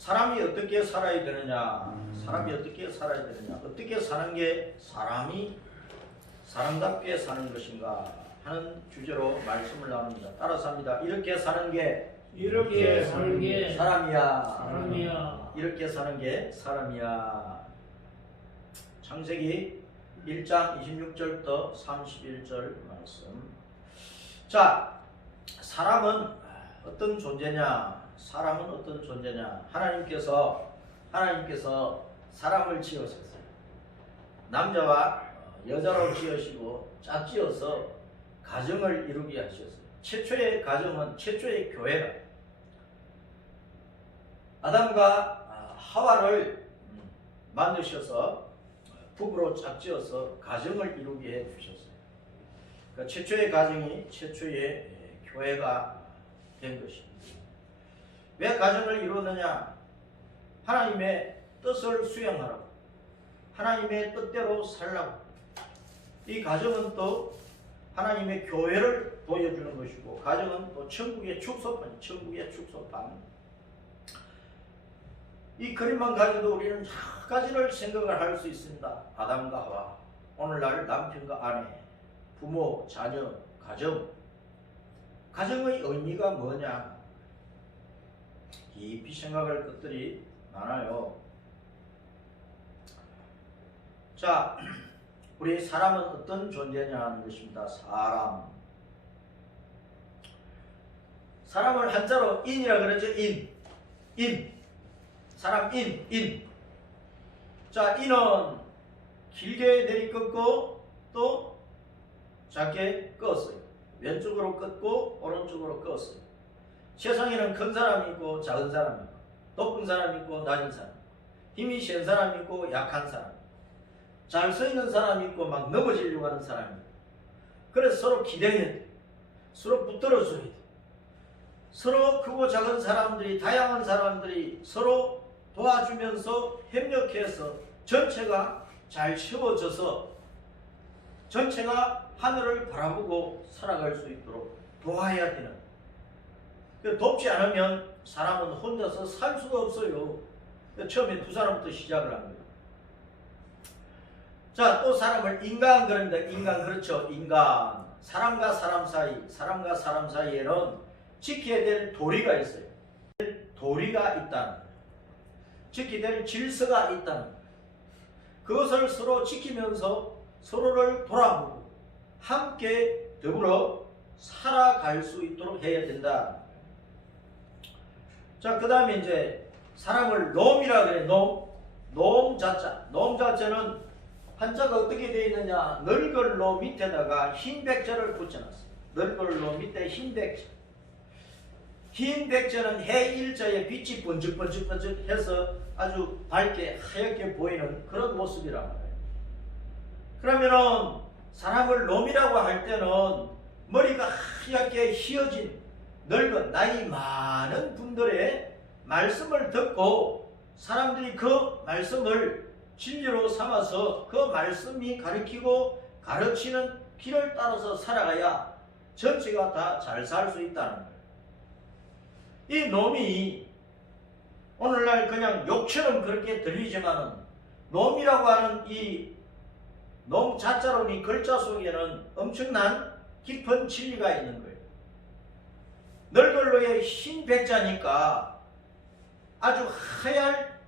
사람이 어떻게 살아야 되느냐, 사람이 어떻게 살아야 되느냐, 어떻게 사는 게 사람이 사람답게 사는 것인가 하는 주제로 말씀을 나눕니다. 따라서 합니다. 이렇게 사는 게 사람이야. 이렇게 사는 게 사람이야. 창세기 1장 26절부터 31절 말씀. 자, 사람은 어떤 존재냐? 사람은 어떤 존재냐? 하나님께서 사람을 지으셨어요. 남자와 여자로 지으시고 짝지어서 가정을 이루게 하셨어요. 최초의 가정은 최초의 교회가 아담과 하와를 만드셔서 부부로 짝지어서 가정을 이루게 해 주셨어요. 그러니까 최초의 가정이 최초의 교회가 된 것입니다. 왜 가정을 이루느냐? 하나님의 뜻을 수행하라고, 하나님의 뜻대로 살라고. 이 가정은 또 하나님의 교회를 보여주는 것이고, 가정은 또 천국의 축소판. 이 그림만 가지고 우리는 여러 가지를 생각을 할 수 있습니다. 아담과 하와, 오늘날 남편과 아내, 부모, 자녀, 가정. 가정의 의미가 뭐냐? 깊이 생각할 것들이 많아요. 자, 우리 사람은 어떤 존재냐 하는 것입니다. 사람을 한자로 인이라 그러죠. 인. 사람 인. 자, 인은 길게 내리꺾고 또 작게 껐어요. 왼쪽으로 꺾고 오른쪽으로 껐어요. 세상에는 큰 사람이 있고 작은 사람이 있고, 높은 사람이 있고 낮은 사람이 있고, 힘이 센 사람이 있고 약한 사람이 있고, 잘 서 있는 사람이 있고 막 넘어지려고 하는 사람이 있고. 그래서 서로 기대해야 돼. 서로 붙들어줘야 돼. 서로 크고 작은 사람들이, 다양한 사람들이 서로 도와주면서 협력해서 전체가 잘 채워져서 전체가 하늘을 바라보고 살아갈 수 있도록 도와야 되는. 돕지 않으면 사람은 혼자서 살 수가 없어요. 처음에 두 사람부터 시작을 합니다. 자, 또 사람을 인간 그럽니다. 인간, 그렇죠. 인간. 사람과 사람 사이에는 지켜야 될 도리가 있어요. 도리가 있다는 거예요. 지켜야 될 질서가 있다는 거예요. 그것을 서로 지키면서 서로를 돌아보고 함께 더불어 살아갈 수 있도록 해야 된다. 자, 그 다음에 이제 사람을 놈이라 그래. 놈 자자는 한자가 어떻게 되어 있느냐? 널걸로 밑에다가 흰 백자를 붙여놨어요. 널걸로 밑에 흰 백자. 흰 백자는 해 일자에 빛이 번쩍번쩍 해서 아주 밝게 하얗게 보이는 그런 모습이란 말이에요. 그러면은 사람을 놈이라고 할 때는 머리가 하얗게 휘어진 늙은 나이 많은 분들의 말씀을 듣고 사람들이 그 말씀을 진리로 삼아서 그 말씀이 가르치고 가르치는 길을 따라서 살아가야 전체가 다 잘 살 수 있다는 거예요. 이 놈이 오늘날 그냥 욕처럼 그렇게 들리지만은 놈이라고 하는 이 놈 자자로 이 글자 속에는 엄청난 깊은 진리가 있는 거예요. 널걸로의 흰 백자니까 아주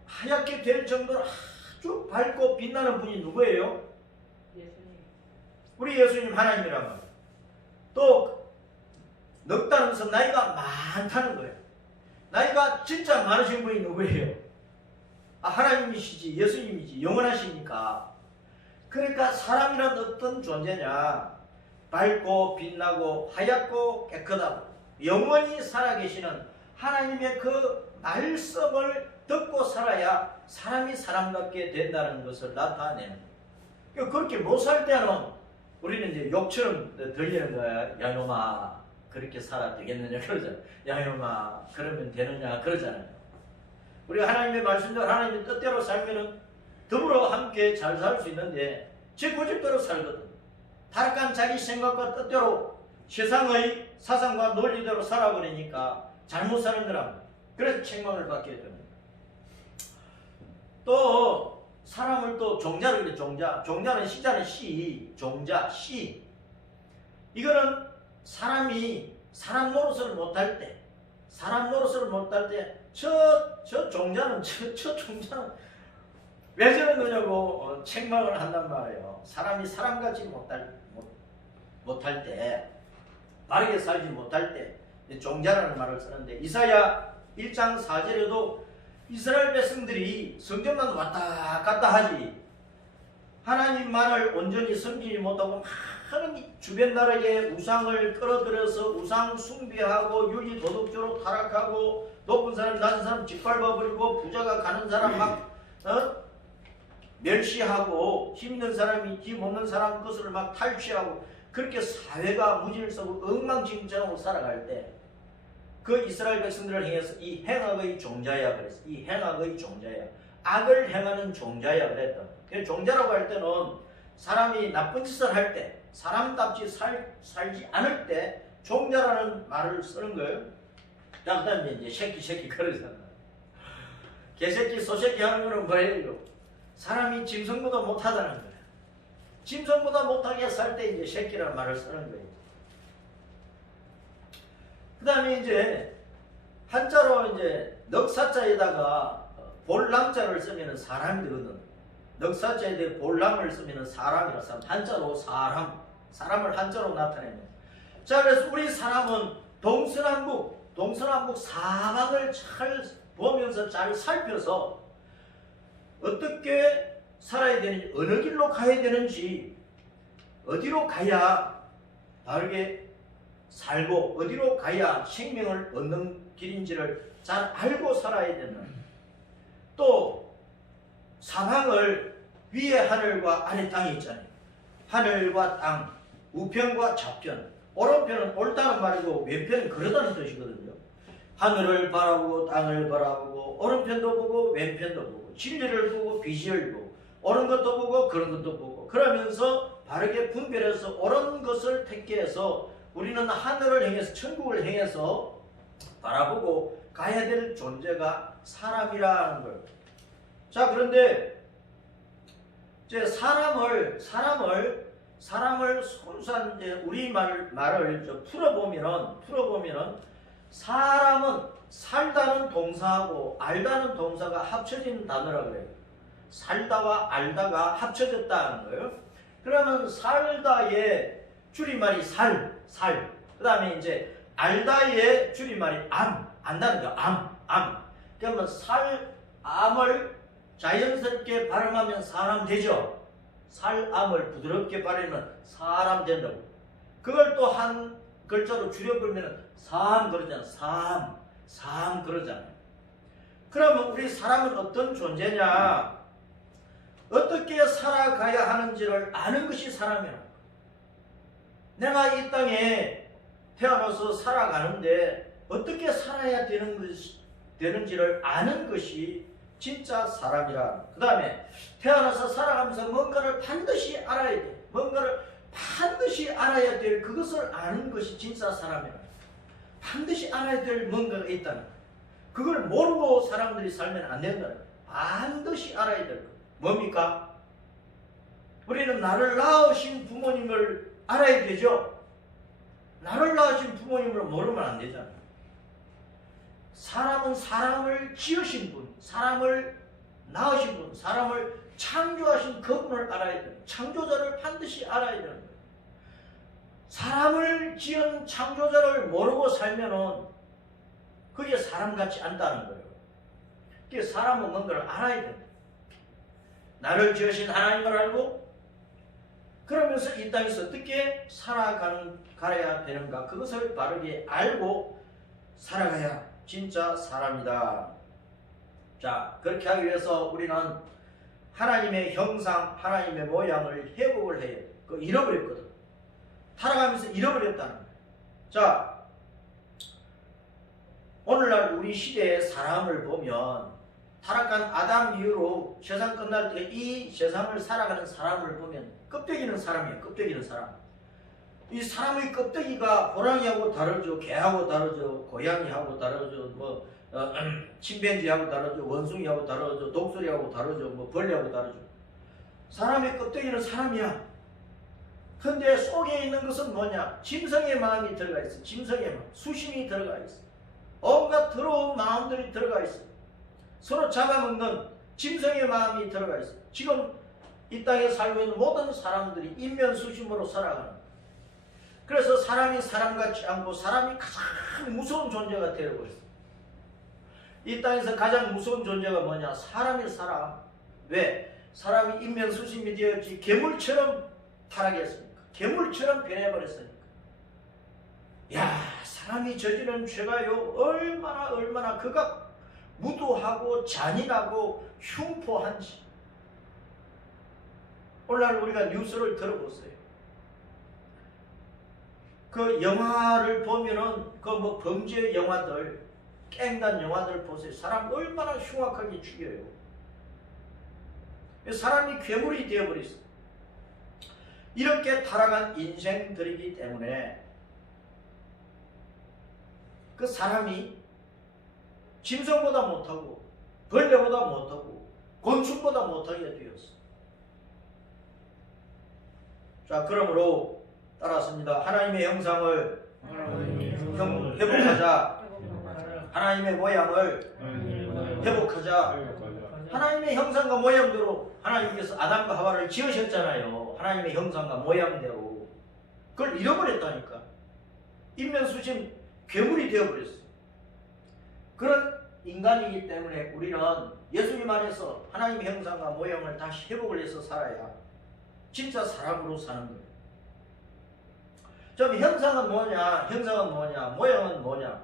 하얗게 될 정도로 아주 밝고 빛나는 분이 누구예요? 예수님. 우리 예수님 하나님이란 말이에요. 또 넉다면서 나이가 많다는 거예요. 나이가 진짜 많으신 분이 누구예요? 하나님이시지, 예수님이지, 영원하시니까. 그러니까 사람이란 어떤 존재냐? 밝고 빛나고 하얗고 깨끗하고 영원히 살아계시는 하나님의 그 말씀을 듣고 살아야 사람이 사람답게 된다는 것을 나타내는 거예요. 그렇게 못 살 때는 우리는 이제 욕처럼 들리는 거야. 야 이놈아 그렇게 살아 되겠느냐 그러잖아요. 야 이놈아 그러면 되느냐 그러잖아요. 우리가 하나님의 말씀대로 하나님의 뜻대로 살면은 더불어 함께 잘 살 수 있는데 제 고집대로 살거든. 타락한 자기 생각과 뜻대로 세상의 사상과 논리대로 살아버리니까 잘못 사는 거랍니다. 그래서 책망을 받게 됩니다. 또 사람을 또 종자로 그래. 종자는 시자는 시, 종자 시. 이거는 사람이 사람 노릇을 못할 때, 저 종자는 왜 저런 거냐고 책망을 한단 말이에요. 사람이 사람같이 못할 때, 바르게 살지 못할 때 종자라는 말을 쓰는데, 이사야 1장 4절에도 이스라엘 백성들이 성전만 왔다 갔다 하지 하나님만을 온전히 섬기지 못하고 많은 주변 나라의 우상을 끌어들여서 우상 숭배하고 윤리 도덕적으로 타락하고 높은 사람 낮은 사람 짓밟아버리고 부자가 가는 사람 막 멸시하고 힘있는 사람이 힘없는 사람 것을 막 탈취하고 그렇게 사회가 무질서고 엉망진창으로 살아갈 때 그 이스라엘 백성들을 향해서 이 행악의 종자야 그랬어. 이 행악의 종자야. 악을 행하는 종자야 그랬다. 종자라고 할 때는 사람이 나쁜 짓을 할 때, 사람답지 살지 않을 때 종자라는 말을 쓰는 거예요. 자, 그 다음에 이제 새끼 그러잖아. 개새끼, 소새끼 하는 거는 뭐예요? 사람이 짐승보다 못하다는 거예요. 짐승보다 못하게 살 때 이제 새끼라는 말을 쓰는 거예요. 그 다음에 이제 한자로 이제 넉사자에다가 볼람자를 쓰면 사람이 되거든. 넉사자에 볼람을 쓰면 사람이라서 한자로 사람을 한자로 나타내는. 자, 그래서 우리 사람은 동서남북 사방을 잘 보면서 잘 살펴서 어떻게 살아야 되는지, 어느 길로 가야 되는지, 어디로 가야 바르게 살고 어디로 가야 생명을 얻는 길인지를 잘 알고 살아야 되는. 또 사방을 위에 하늘과 아래 땅이 있잖아요. 하늘과 땅, 우편과 좌편. 오른편은 옳다는 말이고 왼편은 그러다는 뜻이거든요. 하늘을 바라보고 땅을 바라보고 오른편도 보고 왼편도 보고 진리를 보고 비실을 보고 옳은 것도 보고 그런 것도 보고 그러면서 바르게 분별해서 옳은 것을 택해서 우리는 하늘을 향해서 천국을 향해서 바라보고 가야 될 존재가 사람이라는 거예요. 자, 그런데 이제 사람을 순수한 이제 우리 말을 풀어보면은 사람은 살다는 동사하고 알다는 동사가 합쳐진 단어라 그래요. 살다와 알다가 합쳐졌다는 거예요. 그러면 살다의 줄임말이 살. 그 다음에 이제 알다의 줄임말이 안다는 거, 암. 그러면 암을 자연스럽게 발음하면 사람 되죠. 살암을 부드럽게 발음하면 사람 된다고. 그걸 또 한 글자로 줄여보면 삶 그러잖아. 삶 그러잖아요. 그러면 우리 사람은 어떤 존재냐? 어떻게 살아가야 하는지를 아는 것이 사람이야. 내가 이 땅에 태어나서 살아가는데 어떻게 살아야 되는지를 아는 것이 진짜 사람이라. 그 다음에 태어나서 살아가면서 뭔가를 반드시 알아야 돼. 뭔가를 반드시 알아야 될 그것을 아는 것이 진짜 사람이라. 반드시 알아야 될 뭔가가 있다는 거야. 그걸 모르고 사람들이 살면 안 된다는 거야. 반드시 알아야 될 거. 뭡니까? 우리는 나를 낳으신 부모님을 알아야 되죠. 나를 낳으신 부모님을 모르면 안 되잖아요. 사람은 사람을 지으신 분, 사람을 낳으신 분, 사람을 창조하신 그분을 알아야 돼요. 창조자를 반드시 알아야 되는 거예요. 사람을 지은 창조자를 모르고 살면은 그게 사람 같지 않다는 거예요. 그게 사람은 뭔가를 알아야 됩니다. 나를 지으신 하나님을 알고 그러면서 이 땅에서 어떻게 살아가야 되는가 그것을 바르게 알고 살아가야 진짜 사람이다. 자, 그렇게 하기 위해서 우리는 하나님의 형상, 하나님의 모양을 회복을 해야 돼. 그거 잃어버렸거든. 살아가면서 잃어버렸다는 거예요. 자, 오늘날 우리 시대의 사람을 보면 타락한 아담 이후로 세상 끝날 때 이 세상을 살아가는 사람을 보면 껍데기는 사람이에요. 껍데기는 사람. 이 사람의 껍데기가 호랑이하고 다르죠. 개하고 다르죠. 고양이하고 다르죠. 뭐 침팬지하고 다르죠. 원숭이하고 다르죠. 독수리하고 다르죠. 뭐 벌레하고 다르죠. 사람의 껍데기는 사람이야. 근데 속에 있는 것은 뭐냐? 짐승의 마음이 들어가 있어. 짐승의 마음, 수심이 들어가 있어. 온갖 더러운 마음들이 들어가 있어. 서로 잡아먹는 짐승의 마음이 들어가 있어. 지금 이 땅에 살고 있는 모든 사람들이 인면수심으로 살아가는 거야. 그래서 사람이 사람 같지 않고 사람이 가장 무서운 존재가 되어버렸어. 이 땅에서 가장 무서운 존재가 뭐냐? 사람이 사람. 왜? 사람이 인면수심이 되었지 괴물처럼 타락했으니까. 괴물처럼 변해버렸으니까. 야, 사람이 저지른 죄가요 얼마나 그가 무도하고 잔인하고 흉포한지. 오늘날 우리가 뉴스를 들어보세요. 그 영화를 보면은 그 뭐 범죄 영화들, 깽단 영화들 보세요. 사람 얼마나 흉악하게 죽여요. 사람이 괴물이 되어버렸어. 이렇게 타락한 인생들이기 때문에 그 사람이 짐승보다 못하고 벌레보다 못하고 곤충보다 못하게 되었어. 자, 그러므로 따랐습니다. 하나님의 형상을 회복하자. 하나님의 모양을 회복하자. 하나님의 형상과 모양대로 하나님께서 아담과 하와를 지으셨잖아요. 하나님의 형상과 모양대로. 그걸 잃어버렸다니까. 인면수심 괴물이 되어버렸어. 그런 인간이기 때문에 우리는 예수님 안에서 하나님의 형상과 모양을 다시 회복을 해서 살아야 진짜 사람으로 사는 거예요. 그럼 형상은 뭐냐? 형상은 뭐냐? 모양은 뭐냐?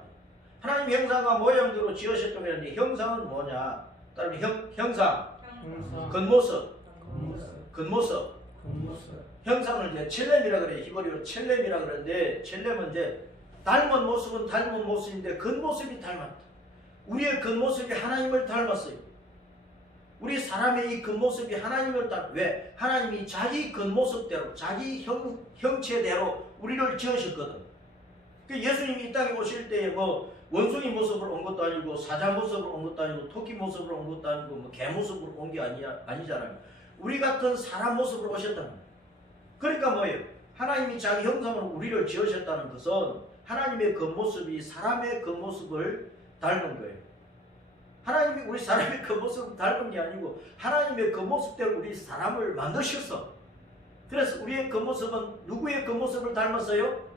하나님의 형상과 모양대로 지으셨다고 했는데 형상은 뭐냐? 따르면 형상, 겉모습. 형상을 이제 첼렘이라 그래요. 히브리어로 첼렘이라 그러는데 첼렘은 이제 닮은 모습은 닮은 모습인데 겉모습이 닮았다. 우리의 겉모습이 하나님을 닮았어요. 우리 사람의 이 겉모습이 하나님을 닮았다. 왜? 하나님이 자기 겉모습대로 자기 형체대로 우리를 지으셨거든. 예수님이 이 땅에 오실 때에 뭐 원숭이 모습으로 온 것도 아니고 사자 모습으로 온 것도 아니고 토끼 모습으로 온 것도 아니고 뭐 개 모습으로 온 게 아니잖아요. 우리 같은 사람 모습으로 오셨단 말이에요. 그러니까 뭐예요? 하나님이 자기 형상으로 우리를 지으셨다는 것은 하나님의 겉모습이 사람의 겉모습을 닮은 거예요. 하나님이 우리 사람의 겉모습을 닮은 게 아니고 하나님의 겉모습대로 우리 사람을 만드셨어. 그래서 우리의 겉모습은 누구의 겉모습을 닮았어요?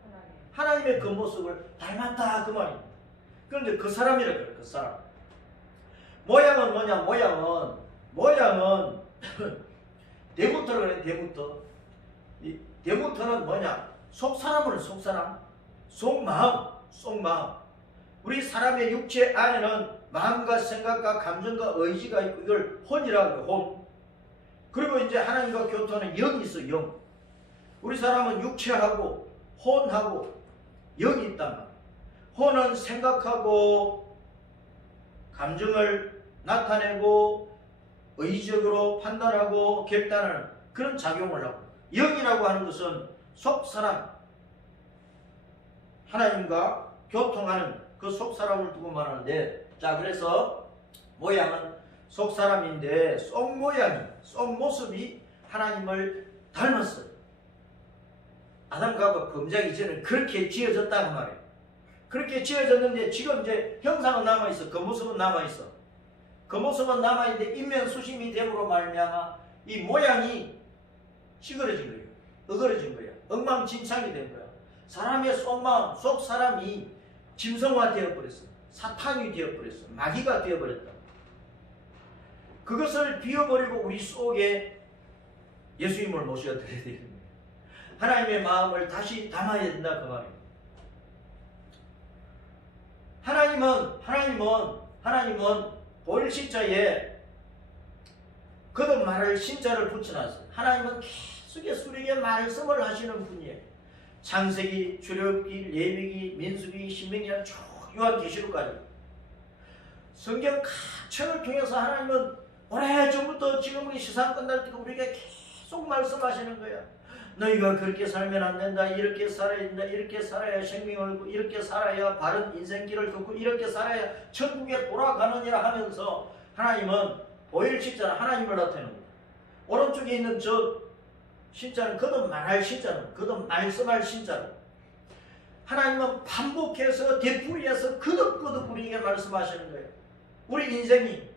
하나님의 겉모습을 닮았다 그 말입니다. 그런데 그 사람이라 그래요. 그 사람. 모양은 뭐냐? 모양은 대무터라 그래요. 대무터. 이 대무터는 뭐냐? 속사람은 속사람. 속마음. 우리 사람의 육체 안에는 마음과 생각과 감정과 의지가 있고 이걸 혼이라고 해요. 혼. 그리고 이제 하나님과 교토하는 영이 있어. 영. 우리 사람은 육체하고 혼하고 영이 있단 말이에요. 혼은 생각하고 감정을 나타내고 의지적으로 판단하고 결단하는 그런 작용을 하고, 영이라고 하는 것은 속사람, 하나님과 교통하는 그 속사람을 두고 말하는데, 자, 그래서 모양은 속사람인데 속모습이 하나님을 닮았어요. 아담과 하와 범죄하기 전에 그렇게 지어졌다는 말이에요. 그렇게 지어졌는데 지금 이제 형상은 남아있어. 그 모습은 남아있어. 그 모습은 남아있는데 인면수심이 됨으로 말미암아 이 모양이 찌그러진 거예요. 어그러진 거예요. 엉망진창이 된 거야. 사람의 속마음, 속사람이 짐승화 되어버렸어. 사탄이 되어버렸어. 마귀가 되어버렸다. 그것을 비워버리고 우리 속에 예수님을 모셔드려야 되는 거예요. 하나님의 마음을 다시 담아야 된다 그 말이에요. 하나님은 보일신자에 거듭 말할 신자를 붙여놨어요. 하나님은 계속해서 우리에게 말씀을 하시는 분이에요. 창세기, 출애굽기, 레위기, 민수기, 신명기한 쭉 요한계시록까지 성경 각 책을 통해서 하나님은 오래전부터 지금 우리 세상 끝날 때까지 우리에게 계속 말씀하시는 거야. 너희가 그렇게 살면 안 된다. 이렇게 살아야 된다. 이렇게 살아야 생명을 얻고 이렇게 살아야 바른 인생길을 걷고 이렇게 살아야 천국에 돌아가느니라 하면서 하나님은 보일 신자는 하나님을 나타내는 거예요. 오른쪽에 있는 저 신자는 거듭 말할 신자는 거듭 말씀할 신자는 하나님은 반복해서 되풀이해서 거듭 우리에게 말씀하시는 거예요. 우리 인생이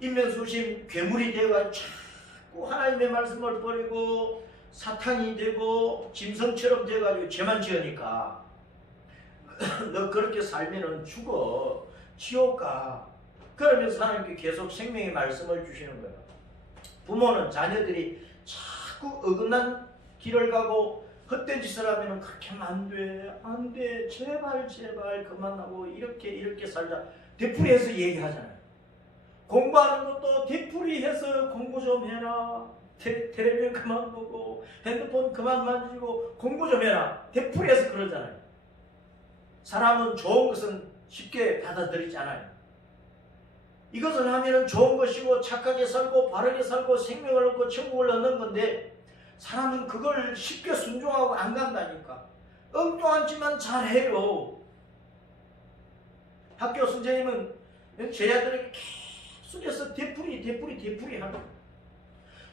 인면수심 괴물이 되어가 자꾸 하나님의 말씀을 버리고 사탄이 되고 짐승처럼 되어가지고 죄만 지으니까 너 그렇게 살면은 죽어 지옥 가. 그러면서 하나님께 계속 생명의 말씀을 주시는 거예요. 부모는 자녀들이 자꾸 어긋난 길을 가고 헛된 짓을 하면 그렇게 하면 안 돼, 제발 그만하고 이렇게 살자. 되풀이해서 얘기하잖아요. 공부하는 것도 되풀이해서 공부 좀 해라. 텔레비전 그만 보고 핸드폰 그만 만지고 공부 좀 해라. 되풀이해서 그러잖아요. 사람은 좋은 것은 쉽게 받아들이지 않아요. 이것을 하면 좋은 것이고 착하게 살고 바르게 살고 생명을 얻고 천국을 얻는 건데 사람은 그걸 쉽게 순종하고 안 간다니까. 엉뚱하지만 잘해요. 학교 선생님은 제자들에게 계속해서 되풀이 하는 거예요.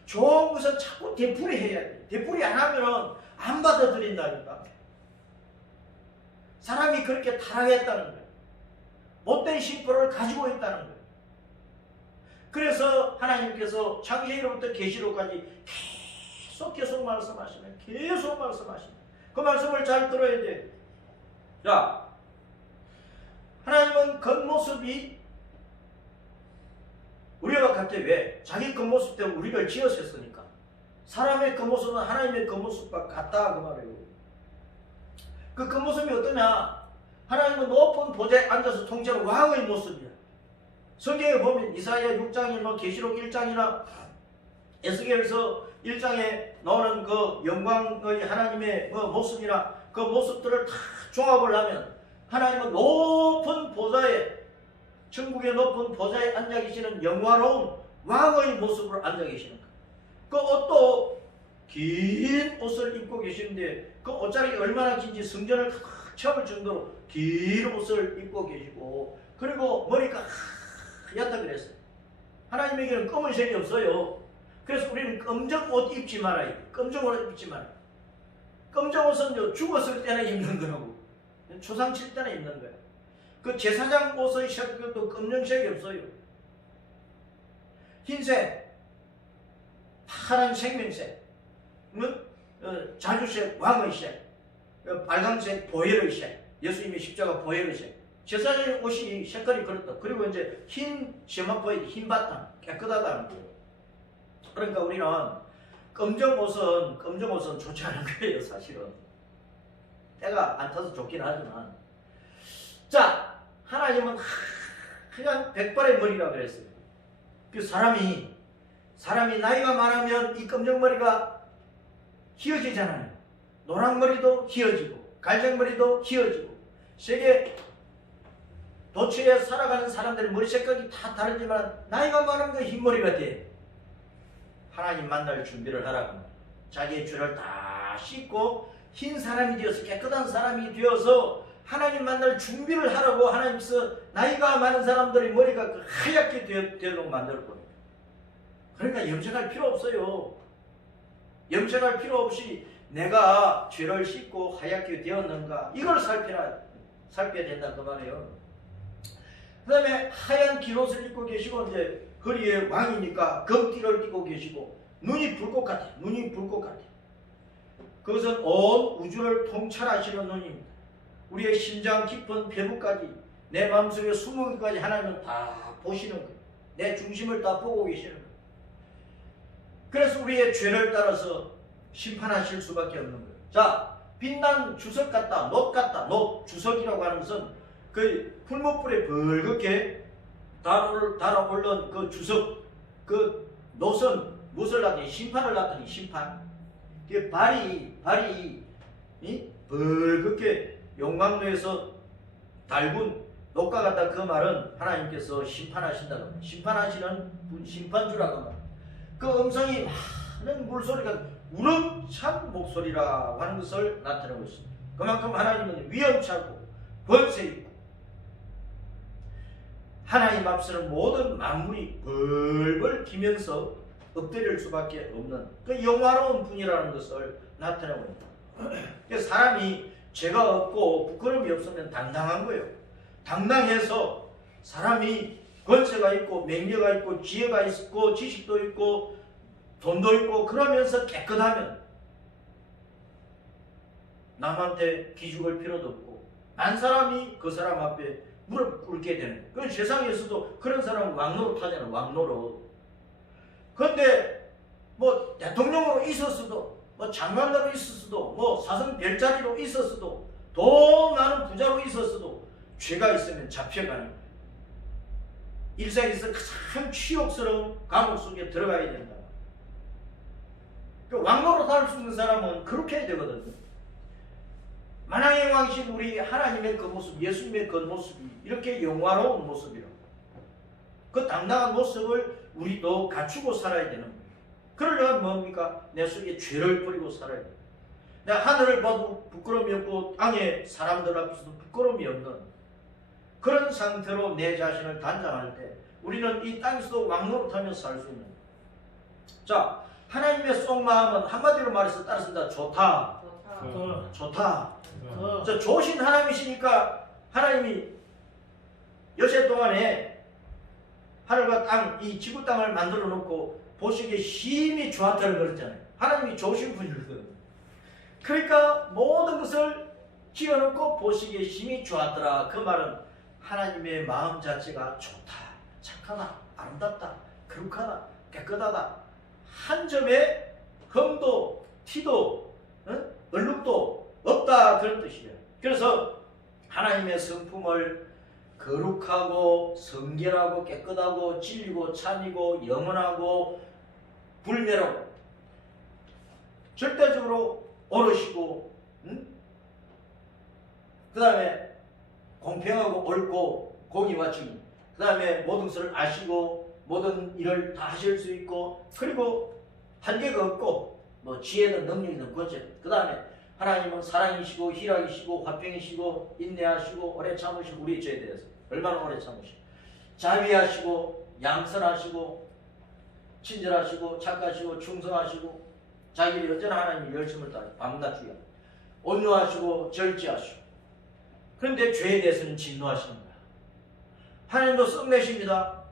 좋은 것은 자꾸 되풀이 해야 돼. 되풀이 안 하면 안 받아들인다니까. 사람이 그렇게 타락했다는 거예요. 못된 심보를 가지고 있다는 거예요. 그래서 하나님께서 창세기로부터 계시록까지 계속 말씀하시네. 계속 말씀하시네. 그 말씀을 잘 들어야 돼. 자, 하나님은 겉모습이 우리와 같아. 왜? 자기 겉모습 때문에 우리를 지으셨으니까. 사람의 겉모습은 하나님의 겉모습과 같다 그 말이에요. 그 겉모습이 어떠냐? 하나님은 높은 보좌에 앉아서 통치하는 왕의 모습이야. 성경에 보면 이사야 6장이나 계시록 1장이나 에스겔서 1장에 나오는 그 영광의 하나님의 그 모습이나 그 모습들을 다 종합을 하면 하나님은 높은 보좌에 천국의 높은 보좌에 앉아 계시는 영화로운 왕의 모습으로 앉아 계시는 거예요. 그 옷도 긴 옷을 입고 계시는데 그 옷자락이 얼마나 긴지 성전을 탁 채울 정도로 긴 옷을 입고 계시고 그리고 머리가 하얗다 그랬어요. 하나님에게는 검은색이 없어요. 그래서 우리는 검정 옷 입지 말아요. 검정 옷 입지 말아요. 검정 옷은 죽었을 때나 입는 거라고. 초상 칠 때나 입는 거예요. 그 제사장 옷의 색도 검정색이 없어요. 흰색, 파란 생명색, 자주색, 왕의 색, 빨강색, 보혈의 색, 예수님의 십자가 보혈의 색. 제사장의 옷이 색깔이 그렇다. 그리고 이제 흰 세마포에 흰 바탕, 깨끗하다는 거예요. 그러니까 우리는 검정 옷은 좋지 않은 거예요, 사실은. 때가 안 타서 좋긴 하지만. 자, 하나님은 하얀 백발의 머리라 그랬어요. 그 사람이 나이가 많으면 이 검정머리가 휘어지잖아요. 노랑머리도 휘어지고 갈색머리도 휘어지고 세계 도처에 살아가는 사람들의 머리 색깔이 다 다르지만 나이가 많으면 그 흰머리가 돼. 하나님 만날 준비를 하라고. 자기의 죄를 다 씻고 흰 사람이 되어서 깨끗한 사람이 되어서 하나님 만날 준비를 하라고 하나님께서 나이가 많은 사람들의 머리가 하얗게 되도록 만들 거예요. 그러니까 염색할 필요 없어요. 염색할 필요 없이 내가 죄를 씻고 하얗게 되었는가 이걸 살펴야 된다 그 말이에요. 그 다음에 하얀 긴 옷을 입고 계시고 이제 허리에 왕이니까 금띠를 띠고 계시고 눈이 불꽃 같아. 그것은 온 우주를 통찰하시는 눈입니다. 우리의 심장 깊은 배부까지 내 마음속에 숨어기까지 하나님은 다 보시는 거예요. 내 중심을 다 보고 계시는 거예요. 그래서 우리의 죄를 따라서 심판하실 수밖에 없는 거예요. 자, 빛난 주석 같다, 놋 같다, 놋, 주석이라고 하는 것은 그 풀무불에 벌겋게 달아올른 그 주석, 그 놋은 무엇을 나타내니? 심판을 나타내니, 심판. 그 발이 벌겋게 용광로에서 달군 녹과 같다. 그 말은 하나님께서 심판하신다는 겁니다. 심판하시는 분, 심판주라고 합니다. 그 음성이 많은 물소리가 우렁찬 목소리라고 하는 것을 나타내고 있습니다. 그만큼 하나님은 위엄차고 권세 있고 하나님 앞서는 모든 만물이 벌벌 기면서 엎드릴 수밖에 없는 그 영화로운 분이라는 것을 나타내고 있다. 그래서 사람이 죄가 없고 부끄러움이 없으면 당당한 거예요. 당당해서 사람이 권세가 있고 명예가 있고 지혜가 있고 지식도 있고 돈도 있고 그러면서 깨끗하면 남한테 기죽을 필요도 없고 안 사람이 그 사람 앞에 무릎 꿇게 되는 그 세상에서도 그런 사람은 왕노릇 하잖아. 왕노릇. 그런데 뭐 대통령으로 있었어도 뭐 장관으로 있었어도 뭐 사성 별자리로 있었어도 돈 많은 부자로 있었어도 죄가 있으면 잡혀가는 거예요. 일생에서 가장 치욕스러운 감옥 속에 들어가야 된다. 그 왕노릇 할 수 있는 사람은 그렇게 해야 되거든요. 만왕의 왕이신 우리 하나님의 그 모습, 예수님의 그 모습이 이렇게 영화로운 모습이라고. 그 당당한 모습을 우리도 갖추고 살아야 되는 거예요. 그러려면 뭡니까? 내 속에 죄를 버리고 살아야 돼요. 내가 하늘을 봐도 부끄러움이 없고 땅에 사람들 앞에서도 부끄러움이 없는 그런 상태로 내 자신을 단장할 때 우리는 이 땅에서도 왕노릇하며 살 수 있는 거예요. 자, 하나님의 속마음은 한마디로 말해서 따라서 좋다. 좋다. 저 좋으신 하나님이시니까 하나님이 여세 동안에 하늘과 땅, 이 지구 땅을 만들어 놓고 보시기에 힘이 좋았다는 그랬잖아요. 하나님이 좋으신 분이거든요. 그러니까 모든 것을 지어놓고 보시기에 힘이 좋았더라. 그 말은 하나님의 마음 자체가 좋다, 착하다, 아름답다, 거룩하다, 깨끗하다. 한 점의 흠도 티도 얼룩도 없다 그런 뜻이에요. 그래서 하나님의 성품을 거룩하고 성결하고 깨끗하고 진리고 참이고 영원하고 불멸하고 절대적으로 옳으시고 그 다음에 공평하고 옳고 공의와 정의 그 다음에 모든 것을 아시고 모든 일을 다 하실 수 있고 그리고 한계가 없고 뭐 지혜든 능력이든 권세 그 다음에 하나님은 사랑이시고 희락이시고 화평이시고 인내하시고 오래 참으시고 우리 죄에 대해서 얼마나 오래 참으시고 자비하시고 양선하시고 친절하시고 착하시고 충성하시고 자기를 여전히 하나님 열심을 다해 밤낮 주야 온유하시고 절제하시고 그런데 죄에 대해서는 진노하시는 거야. 하나님도 썩내십니다.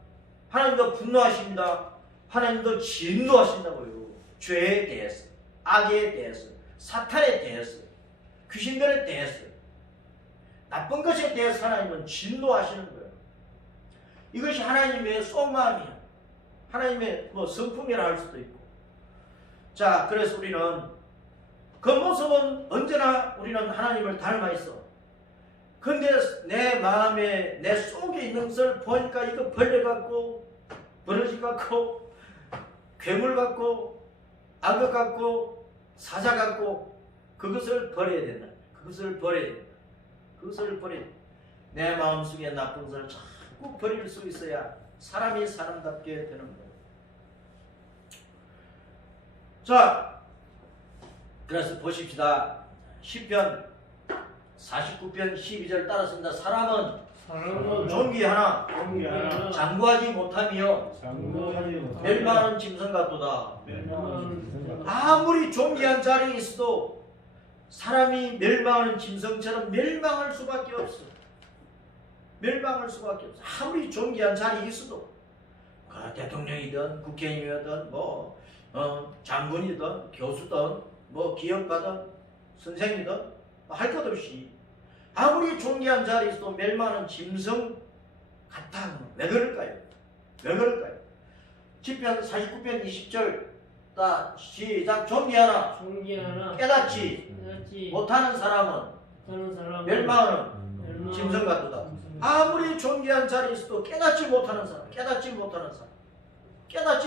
하나님도 분노하십니다. 하나님도 진노하신다고요. 죄에 대해서 악에 대해서 사탄에 대해서 귀신들에 대해서 나쁜 것에 대해서 하나님은 진노하시는 거예요. 이것이 하나님의 속마음이에요. 하나님의 뭐 성품이라 할 수도 있고 자 그래서 우리는 그 모습은 언제나 우리는 하나님을 닮아 있어. 근데 내 마음에 내 속에 있는 것을 보니까 이거 벌레 같고 버러지 같고 괴물 같고 악어 같고 사자 같고 그것을 버려야 된다. 그것을 버려야 된다. 그것을 버려야 된다. 내 마음속에 나쁜 것을 자꾸 버릴 수 있어야 사람이 사람답게 되는 거예요. 자, 그래서 보십시다. 시편 49편 12절 따랐습니다. 사람은 존귀하나 장구하지 못하며 멸망하는 짐승 같도다. 아무리 존귀한 자리에 있어도 사람이 멸망하는 짐승처럼 멸망할 수밖에 없어. 멸망할 수밖에 없어. 아무리 존귀한 자리에 있어도 대통령이든 국회의원이든 뭐 장군이든 교수든 뭐 기업가든 선생이든 할 것 없이 아무리 존귀한 자리에 있어도 멸망하는 짐승 같아. 왜 그럴까요? 왜 그럴까요? 시편 49편 20절 다 시작. 존귀하나 깨닫지 못하는 사람은 멸망하는 짐승 같도다. 아무리 존귀한 자리에 있어도 깨닫지 못하는 사람 깨닫지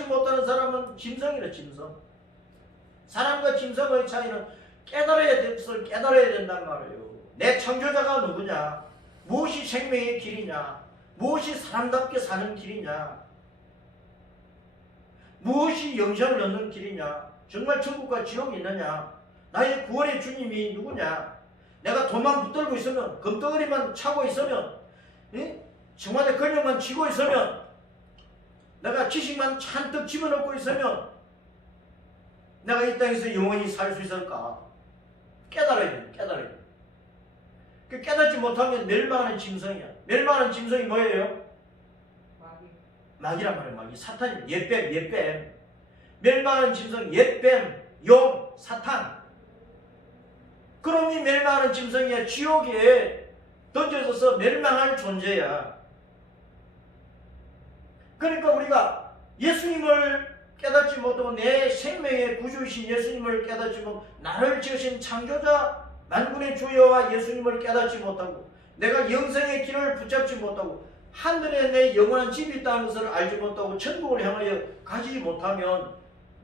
못하는 사람은 짐승이래. 짐승. 사람과 짐승의 차이는 깨달아야 될 것을 깨달아야 된단 말이에요. 내 창조자가 누구냐? 무엇이 생명의 길이냐? 무엇이 사람답게 사는 길이냐? 무엇이 영생을 얻는 길이냐? 정말 천국과 지옥이 있느냐? 나의 구원의 주님이 누구냐? 내가 돈만 붙들고 있으면, 금덩어리만 차고 있으면, 청와대 권력만 쥐고 있으면, 내가 지식만 잔뜩 집어넣고 있으면 내가 이 땅에서 영원히 살 수 있을까? 깨달아야 돼. 깨달아야 돼. 그 깨닫지 못하면 멸망하는 짐승이야. 멸망하는 짐승이 뭐예요? 마귀란 말이에요. 마귀. 사탄이에요. 옛뱀. 멸망하는 짐승, 옛뱀, 용, 사탄. 그놈이 멸망하는 짐승이야. 지옥에 던져져서 멸망할 존재야. 그러니까 우리가 예수님을 깨닫지 못하고 내 생명의 구주이신 예수님을 깨닫지 못하고 나를 지으신 창조자 만군의 주여와 예수님을 깨닫지 못하고 내가 영생의 길을 붙잡지 못하고 하늘에 내 영원한 집이 있다는 것을 알지 못하고 천국을 향하여 가지 못하면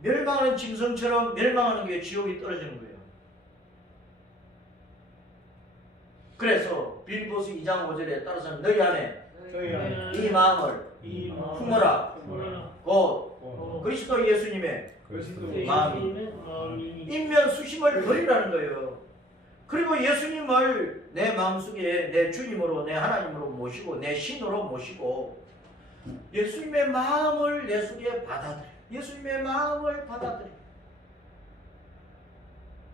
멸망하는 짐승처럼 멸망하는 게 지옥이 떨어지는 거예요. 그래서 빌립보서 2장 5절에 따라서 너희 안에 이 마음을 품어라. 곧 그리스도 예수님의 마음이 인면 수심을 버리라는 거예요. 그리고 예수님을 내 마음속에 내 주님으로 내 하나님으로 모시고 내 신으로 모시고 예수님의 마음을 내 속에 받아들여. 예수님의 마음을 받아들여.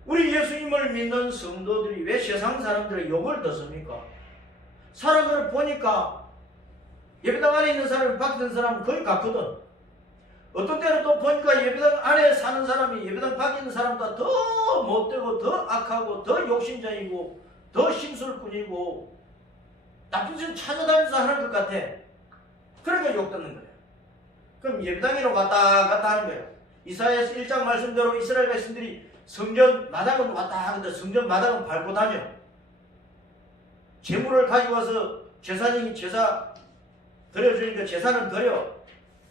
우리 예수님을 믿는 성도들이 왜 세상 사람들의 욕을 듣습니까? 사람들을 보니까 예배당 안에 있는 사람이 밖에 있는 사람은 거의 같거든. 어떤 때는 또 보니까 예배당 안에 사는 사람이 예배당 밖에 있는 사람보다 더 못되고 더 악하고 더 욕심쟁이고 더 심술꾼이고 나쁜 짓 찾아다니면서 하는 것 같아. 그러니까 욕 듣는 거야. 그럼 예배당으로 갔다 갔다 하는 거야. 이사야서 1장 말씀대로 이스라엘 백성들이 성전 마당은 왔다 하는데 성전 마당은 밟고 다녀. 재물을 가지고 와서 제사장이 제사 드려주니까 제사는 드려.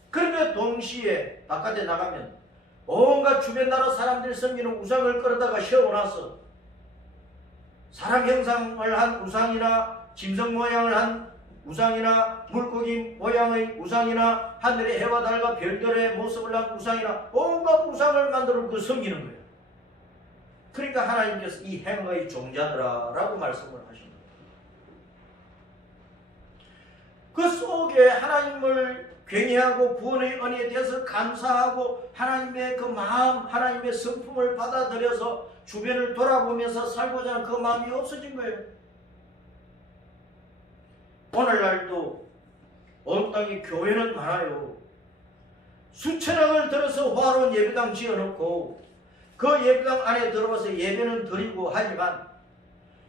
그런데 동시에 바깥에 나가면 온갖 주변 나라 사람들이 섬기는 우상을 끌어다가 세워놨어. 사람 형상을 한 우상이나 짐승 모양을 한 우상이나 물고기 모양의 우상이나 하늘의 해와 달과 별들의 모습을 한 우상이나 온갖 우상을 만들어 그 섬기는 거예요. 그러니까 하나님께서 이 행의 종자들아 라고 말씀을 하십니다. 그 속에 하나님을 굉해하고 구원의 은혜에 대해서 감사하고 하나님의 그 마음, 하나님의 성품을 받아들여서 주변을 돌아보면서 살고자 하는 그 마음이 없어진 거예요. 오늘날도 온 땅에 교회는 많아요. 수천억을 들어서 화로운 예배당 지어놓고 그 예배당 안에 들어와서 예배는 드리고 하지만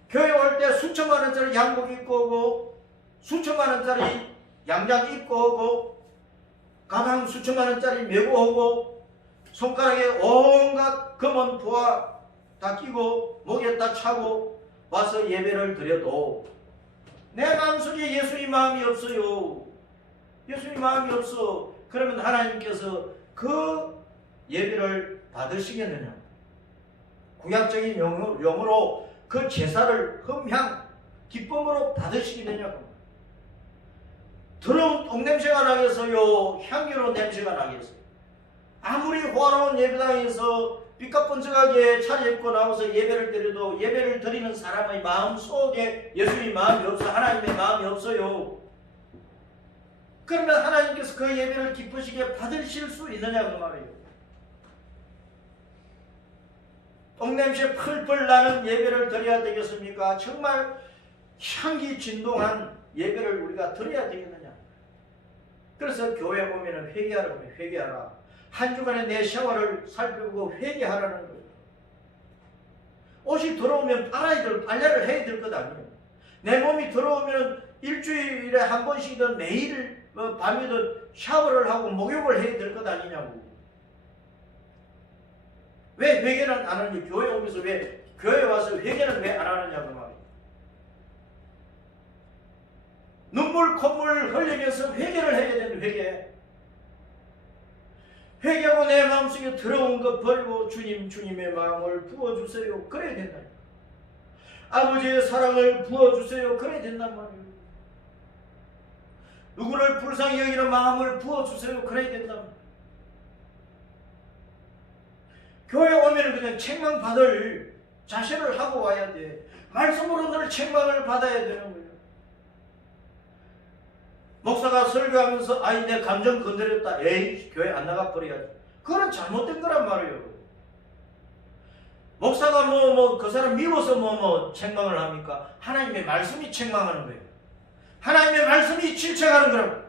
교회 올 때 수천만 원짜리 양복 입고 오고 수천만 원짜리 양장 입고 오고 가방 수천만 원짜리 메고 오고 손가락에 온갖 검은 보화 다 끼고 목에 다 차고 와서 예배를 드려도 내 마음속에 예수의 마음이 없어요. 예수의 마음이 없어. 그러면 하나님께서 그 예배를 받으시겠느냐? 구약적인 용어로 그 제사를 흠향 기쁨으로 받으시겠느냐고. 더러운 똥냄새가 나겠어요? 향기로운 냄새가 나겠어요? 아무리 화로운 예배당에서 삐까뻔쩍하게 차려입고 나와서 예배를 드려도 예배를 드리는 사람의 마음 속에 예수의 마음이 없어. 하나님의 마음이 없어요. 그러면 하나님께서 그 예배를 기쁘시게 받으실 수 있느냐 그 말이에요. 똥냄새 펄펄 나는 예배를 드려야 되겠습니까? 정말 향기 진동한 예배를 우리가 드려야 되겠느냐? 그래서 교회 오면은 회개하라고 하면 회개하라. 한 주간에 내 생활을 살펴보고 회개하라는 거예요. 옷이 들어오면 빨래를 해야 될 것 아니에요. 내 몸이 들어오면 일주일에 한 번씩이든 매일 밤이든 샤워를 하고 목욕을 해야 될 것 아니냐고. 왜 회개는 안 하는지, 교회 오면서 왜 교회 와서 회개는 왜 안 하느냐고 말이에요. 눈물 콧물 흘리면서 회개를 해야 되는 회개. 회개하고 내 마음속에 들어온 것 버리고 주님의 마음을 부어주세요. 그래야 된다. 아버지의 사랑을 부어주세요. 그래야 된단 말이에요. 누구를 불쌍히 여기는 마음을 부어주세요. 그래야 된다. 교회 오면 그냥 책망받을 자세를 하고 와야 돼. 말씀으로 늘 책망을 받아야 되는 거예요. 목사가 설교하면서 아이 내 감정 건드렸다. 에이 교회 안 나가 버려야지. 그건 잘못된 거란 말이에요. 목사가 그 사람 미워서 책망을 합니까? 하나님의 말씀이 책망하는 거예요. 하나님의 말씀이 질책하는 거라고.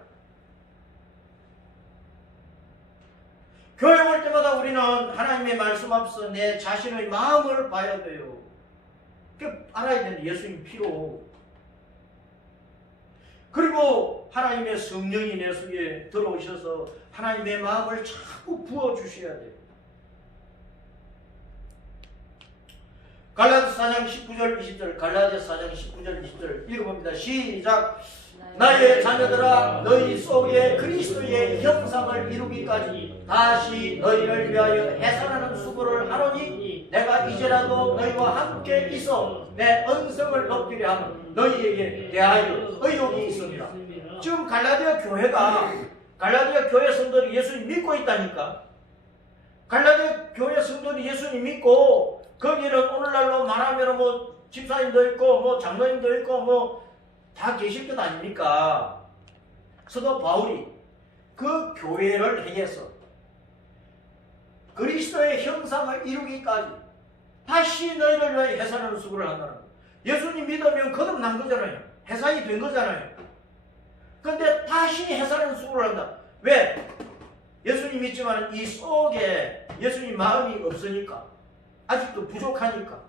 교회 올 때마다 우리는 하나님의 말씀 앞서 내 자신의 마음을 봐야 돼요. 그 알아야 되는 예수님 피로. 그리고 하나님의 성령이 내 속에 들어오셔서 하나님의 마음을 자꾸 부어주셔야 돼요. 갈라디아서 4장 19절 20절 갈라디아서 4장 19절 20절 읽어봅니다. 시작. 나의 자녀들아 너희 속에 그리스도의 형상을 이루기까지 다시 너희를 위하여 해산하는 수고를 하노니 내가 이제라도 너희와 함께 있어 내 언성을 높이려 하면 너희에게 대하여 의욕이 있습니다. 지금 갈라디아 교회 성도들이 예수님 믿고 있다니까. 갈라디아 교회 성도들이 예수님 믿고 거기는 오늘날로 말하면 집사님도 있고 장로님도 있고 다 계실 것 아닙니까? 사도 바울이 그 교회를 향해서 그리스도의 형상을 이루기까지 다시 너희를 위해 해산하는 수고를 한다는 거예요. 예수님 믿으면 거듭난 거잖아요. 해산이 된 거잖아요. 그런데 다시 해산하는 수고를 한다. 왜? 예수님 믿지만 이 속에 예수님 마음이 없으니까. 아직도 부족하니까.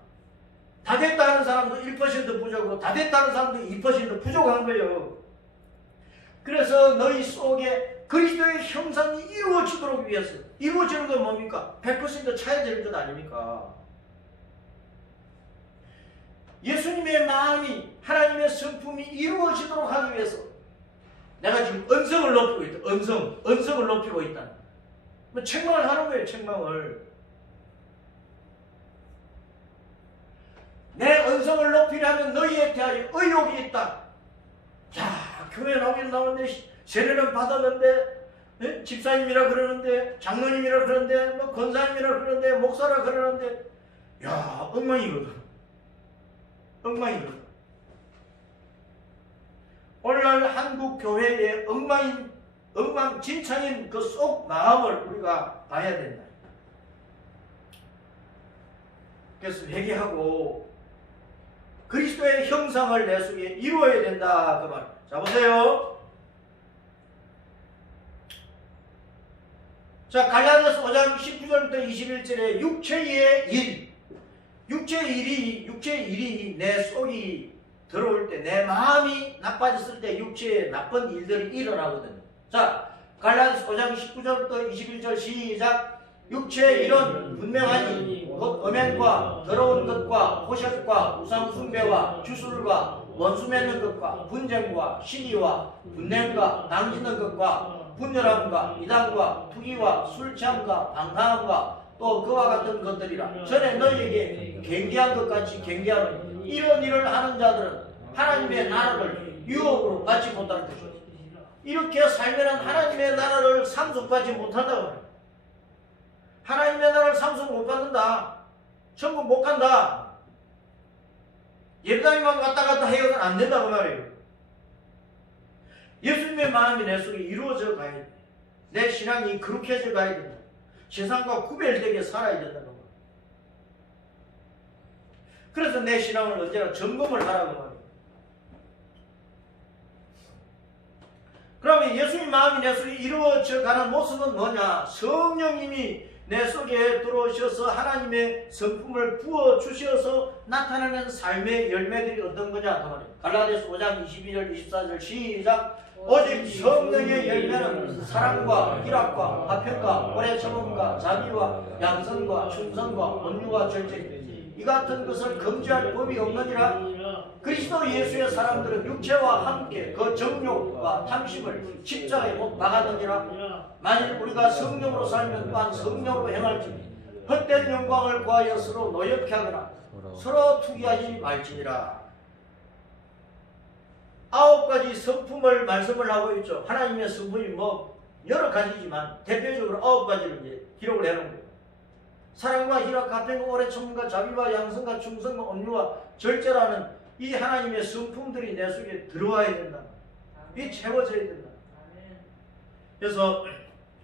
다 됐다 하는 사람도 1% 부족하고 다 됐다 하는 사람도 2% 부족한 거예요. 그래서 너희 속에 그리스도의 형상이 이루어지도록 위해서 이루어지는 건 뭡니까? 100% 차야 될 것 아닙니까? 예수님의 마음이 하나님의 성품이 이루어지도록 하기 위해서 내가 지금 언성을 높이고 있다. 언성을 높이고 있다. 책망을 하는 거예요. 책망을. 내 언성을 높이려면 너희에 대하여 의욕이 있다. 야, 교회 나오는데 세례는 받았는데 집사님이라 그러는데 장로님이라 그러는데 권사님이라 그러는데 목사라 그러는데 야, 엉망이거든. 오늘날 한국 교회의 엉망진창인 그 속 마음을 우리가 봐야 된다. 그래서 회개하고 그리스도의 형상을 내 속에 이루어야 된다 그 말. 자 보세요. 자 갈라디아서 5장 19절부터 21절에 육체의 일이 내 속이 들어올 때 내 마음이 나빠졌을 때 육체에 나쁜 일들이 일어나거든요. 자 갈라디아서 5장 19절부터 21절 시작. 육체의 일은 분명하니 곧 음행과 더러운 것과 호색과 우상숭배와 주술과 원수 맺는 것과 분쟁과 시기와 분냄과 당짓는 것과 분열함과 이단과 투기와 술취함과 방탕함과 또 그와 같은 것들이라. 전에 너희에게 경계한 것 같이 경계하는 이런 일을 하는 자들은 하나님의 나라를 유업으로 받지 못할 것이다. 이렇게 살면 하나님의 나라를 상속받지 못한다고 합니다. 하나님의 나라를 상속 못 받는다. 천국 못 간다. 예배당에만 왔다 갔다 해서는 안 된다고 말이에요. 예수님의 마음이 내 속에 이루어져 가야 돼. 내 신앙이 그렇게져 가야 된다. 세상과 구별되게 살아야 된다는 거예요. 그래서 내 신앙을 언제나 점검을 하라고 말이에요. 그러면 예수님 마음이 내 속에 이루어져 가는 모습은 뭐냐? 성령님이 내 속에 들어오셔서 하나님의 성품을 부어주셔서 나타나는 삶의 열매들이 어떤 거냐 그 말이에요. 갈라디아서 5장 22절 24절 시작. 오직 성령의 열매는 사랑과 희락과 화평과 오래 참음과 자비와 양선과 충성과 온유와 절제이니 이 같은 것을 금지할 법이 없느니라. 그리스도 예수의 사람들은 육체와 함께 그 정욕과 탐심을 십자가에 못 박아느니라. 만일 우리가 성령으로 살면 또한 성령으로 행할지니 헛된 영광을 구하여 서로 노엽게 하거나 서로 투기하지 말지니라. 9가지 성품을 말씀을 하고 있죠. 하나님의 성품이 여러 가지지만 대표적으로 9가지를 이제 기록을 해놓은 거예요. 사랑과 희락, 가평과 오래 참음과 자비와 양성과 충성과 온유와 절제라는 이 하나님의 성품들이 내 속에 들어와야 된다. 이 채워져야 된다. 그래서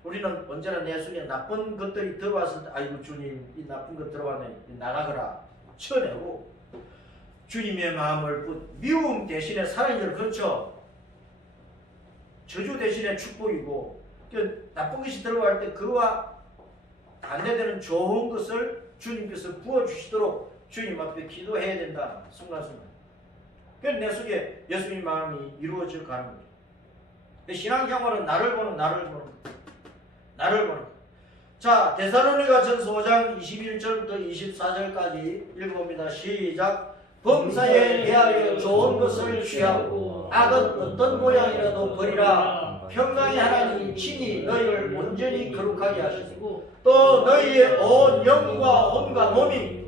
우리는 언제나 내 속에 나쁜 것들이 들어왔을 때 아이고 주님 이 나쁜 것 들어왔네 나가거라 쳐내고 주님의 마음을 미움 대신에 사랑이를 그렇죠. 저주 대신에 축복이고 나쁜 것이 들어갈 때 그와 반대되는 좋은 것을 주님께서 부어주시도록 주님 앞에 기도해야 된다. 순간순간. 그래서 내 속에 예수님 마음이 이루어져 가는 거죠. 신앙생활은 나를 보는 자, 데살로니가 전서 5장 21절부터 24절까지 읽어봅니다. 시작. 범사에 대하여 좋은 것을 취하고 악은 어떤 모양이라도 버리라. 평강의 하나님이 친히 너희를 온전히 거룩하게 하시고 또 너희의 온 영과 혼과 몸이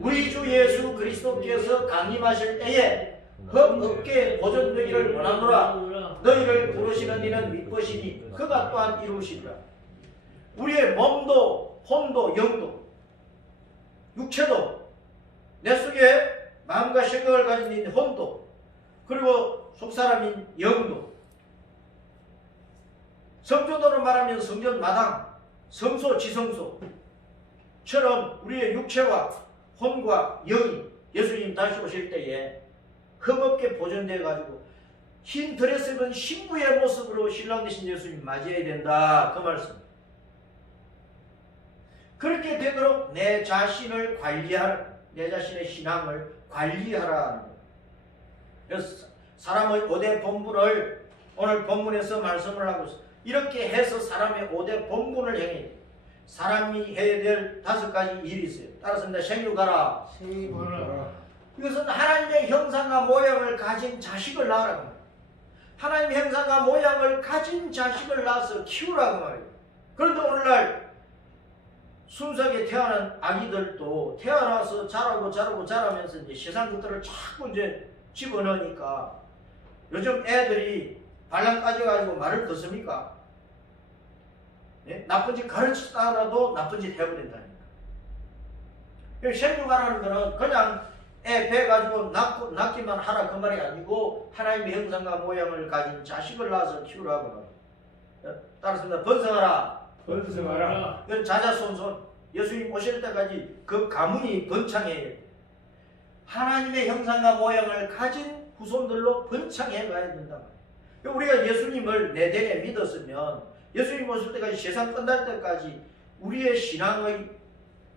우리 주 예수 그리스도께서 강림하실 때에 흠없게 보존되기를 원하노라. 너희를 부르시는 이는 믿으시니 그가 또한 이루시리라. 우리의 몸도 혼도 영도 육체도 내 속에 마음과 생각을 가진 이 혼도 그리고 속사람인 영도 성전도로 말하면 성전 마당 성소 지성소처럼 우리의 육체와 혼과 영이 예수님 다시 오실 때에 흠없게 보존되어 가지고 흰 드레스 입은 신부의 모습으로 신랑 되신 예수님 맞이해야 된다. 그 말씀. 그렇게 되도록 내 자신을 관리하라. 내 자신의 신앙을 관리하라는 거예요. 그래서 사람의 5대 본분을 오늘 본문에서 말씀을 하고 있어요. 이렇게 해서 사람의 5대 본분을 행해야 돼요. 사람이 해야 될 5가지 일이 있어요. 따라서 생육하라. 이것은 하나님의 형상과 모양을 가진 자식을 낳으라고 합니다. 하나님의 형상과 모양을 가진 자식을 낳아서 키우라고 말이에요. 그런데 오늘날 순수하게 태어난 아기들도 태어나서 자라면서 이제 세상 것들을 자꾸 이제 집어넣으니까 요즘 애들이 발랑 까져가지고 말을 듣습니까? 예? 나쁜 짓 가르치다라도 나쁜 짓 해버린다니까. 생육하라는 거는 그냥 애 배 가지고 낳기만 하라 그 말이 아니고 하나님의 형상과 모양을 가진 자식을 낳아서 키우라고 말이에요. 따라서 번성하라. 그건 자자손손 예수님 오실 때까지 그 가문이 번창해야 돼요. 하나님의 형상과 모양을 가진 후손들로 번창해 가야 된다 말이에요. 우리가 예수님을 내대에 믿었으면 예수님 오실 때까지 세상 끝날 때까지 우리의 신앙의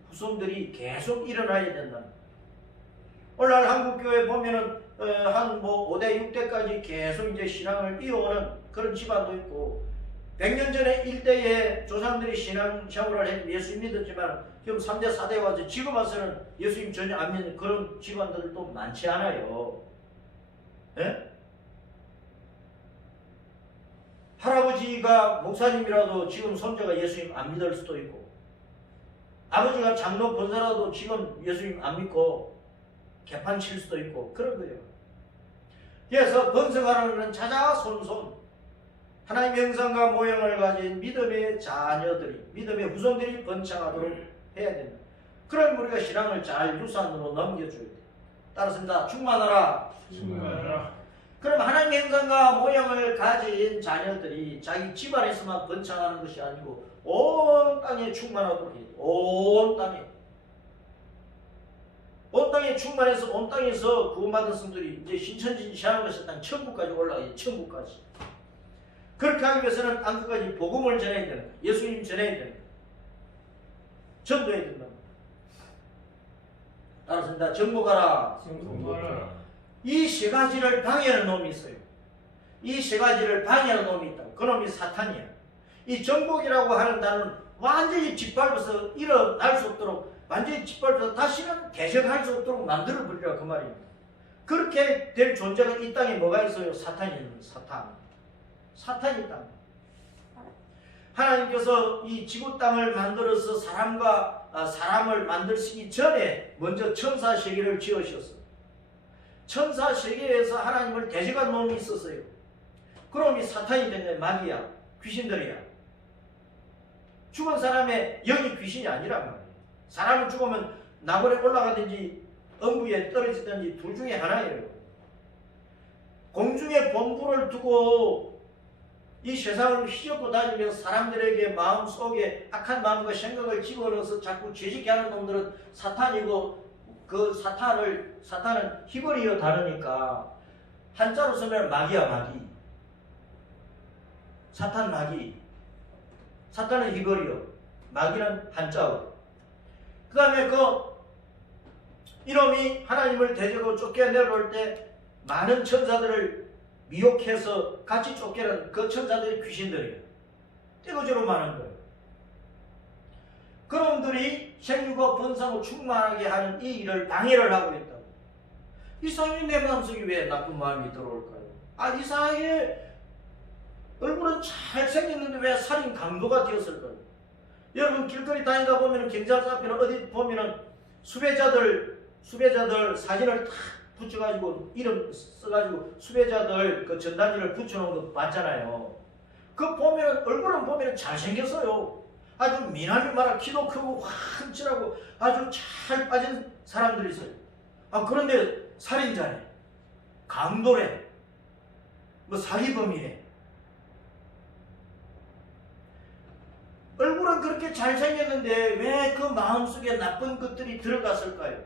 후손들이 계속 일어나야 된다. 오늘날 한국교회 보면은 한 5대 6대까지 계속 이제 신앙을 이어오는 그런 집안도 있고 100년 전에 1대에 조상들이 신앙생활을 했고 예수님 믿었지만 지금 3대 4대 와서 지금 와서는 예수님 전혀 안 믿는 그런 집안들도 많지 않아요. 예? 할아버지가 목사님이라도 지금 손자가 예수님 안 믿을 수도 있고 아버지가 장로 권사라도 지금 예수님 안 믿고 개판 칠 수도 있고 그런 거예요. 그래서 번성하라는 것은 자자손손 하나님의 형상과 모양을 가진 믿음의 자녀들이 믿음의 후손들이 번창하도록 해야 된다. 그럼 우리가 신앙을 잘 유산으로 넘겨줘야 돼. 따라서 충만하라. 그럼 하나님의 형상과 모양을 가진 자녀들이 자기 집안에서만 번창하는 것이 아니고 온 땅에 충만하도록 해야 돼. 온 땅에 충만해서 온 땅에서 구원받은 성들이 이제 신천지시하는 것이 땅 천국까지 올라가요. 천국까지. 그렇게 하기 위해서는 땅끝까지 복음을 전해야 된다. 예수님 전해야 된다. 전도해야 된다. 따라서 정복하라. 이 세 가지를 방해하는 놈이 있어요. 이 세 가지를 방해하는 놈이 있다. 그 놈이 사탄이야. 이 정복이라고 하는 단어는 완전히 짓밟아서 일어날 수 없도록 완전히 짓밟아서 다시는 대적할 수 없도록 만들어버리라 그 말입니다. 그렇게 될 존재가 이 땅에 뭐가 있어요? 사탄이 있는 사탄이 있다. 하나님께서 이 지구 땅을 만들어서 사람을 만드시기 전에 먼저 천사 세계를 지으셨어. 천사 세계에서 하나님을 대적한 놈이 있었어요. 그놈이 사탄이 된 거야. 마귀야. 귀신들이야. 죽은 사람의 영이 귀신이 아니란 말이에요. 사탄이란 말이에요. 사탄. 그러니까 하나님께서 이 지구 땅을 만드시기 전에 천사 세계를 지으셨어. 천사 세계에서 하나님을 대적한 놈이 있었어요. 그놈이 사탄이 된 거야. 마귀야. 귀신들이야. 죽은 사람의 영이 귀신이 아니란 말이에요. 사람은 죽으면 나무에 올라가든지 엄부에 떨어지든지 둘 중에 하나예요. 공중에 본부를 두고 이 세상을 휘젓고 다니면서 사람들에게 마음속에 악한 마음과 생각을 집어넣어서 자꾸 죄짓게 하는 놈들은 사탄이고, 그 사탄은 히브리어 단어니까 한자로 쓰면 마귀야, 마귀. 사탄 마귀. 사탄은 히브리어, 마귀는 한자어. 그 다음에 이놈이 하나님을 대적하고 쫓겨내려올 때 많은 천사들을 미혹해서 같이 쫓겨는 그 천사들이 귀신들이에요. 떼거지로 많은 거예요. 그놈들이 생육과 번성을 충만하게 하는 이 일을 방해를 하고 있다고. 이상하게 내 마음속에 왜 나쁜 마음이 들어올까요? 이상하게 얼굴은 잘생겼는데 왜 살인 강도가 되었을까요? 여러분 길거리 다니다 보면 경찰서 앞에는 어디 보면은 수배자들 사진을 탁 붙여가지고 이름 써가지고 수배자들 그 전단지를 붙여놓은 거 봤잖아요. 그 보면은 얼굴은 보면은 잘생겼어요. 아주 미남이 말아 키도 크고 환칠하고 아주 잘 빠진 사람들이 있어요. 그런데 살인자네, 강도래, 사기범이네. 얼굴은 그렇게 잘생겼는데 왜 그 마음속에 나쁜 것들이 들어갔을까요?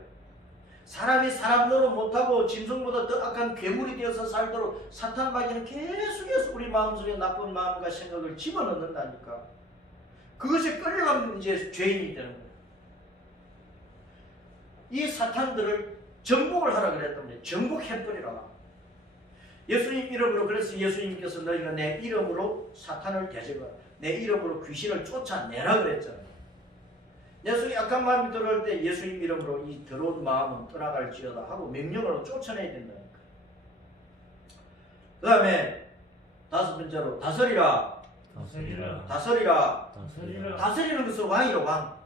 사람이 사람 노릇 못하고 짐승보다 더 악한 괴물이 되어서 살도록 사탄 마귀는 계속해서 우리 마음속에 나쁜 마음과 생각을 집어넣는다니까. 그것이 끌려가면 이제 죄인이 되는 거예요. 이 사탄들을 정복을 하라 그랬던데 정복해버리라. 예수님 이름으로, 그래서 예수님께서 너희가 내 이름으로 사탄을 대적하라, 내 이름으로 귀신을 쫓아내라 그랬잖아요. 내 속에 악한 마음이 들어올 때 예수님 이름으로 이 더러운 마음은 떠나갈지어다 하고 명령으로 쫓아내야 된다니까. 그 다음에 다섯 번째로 다스리라. 다스리는 것은 왕이로 왕.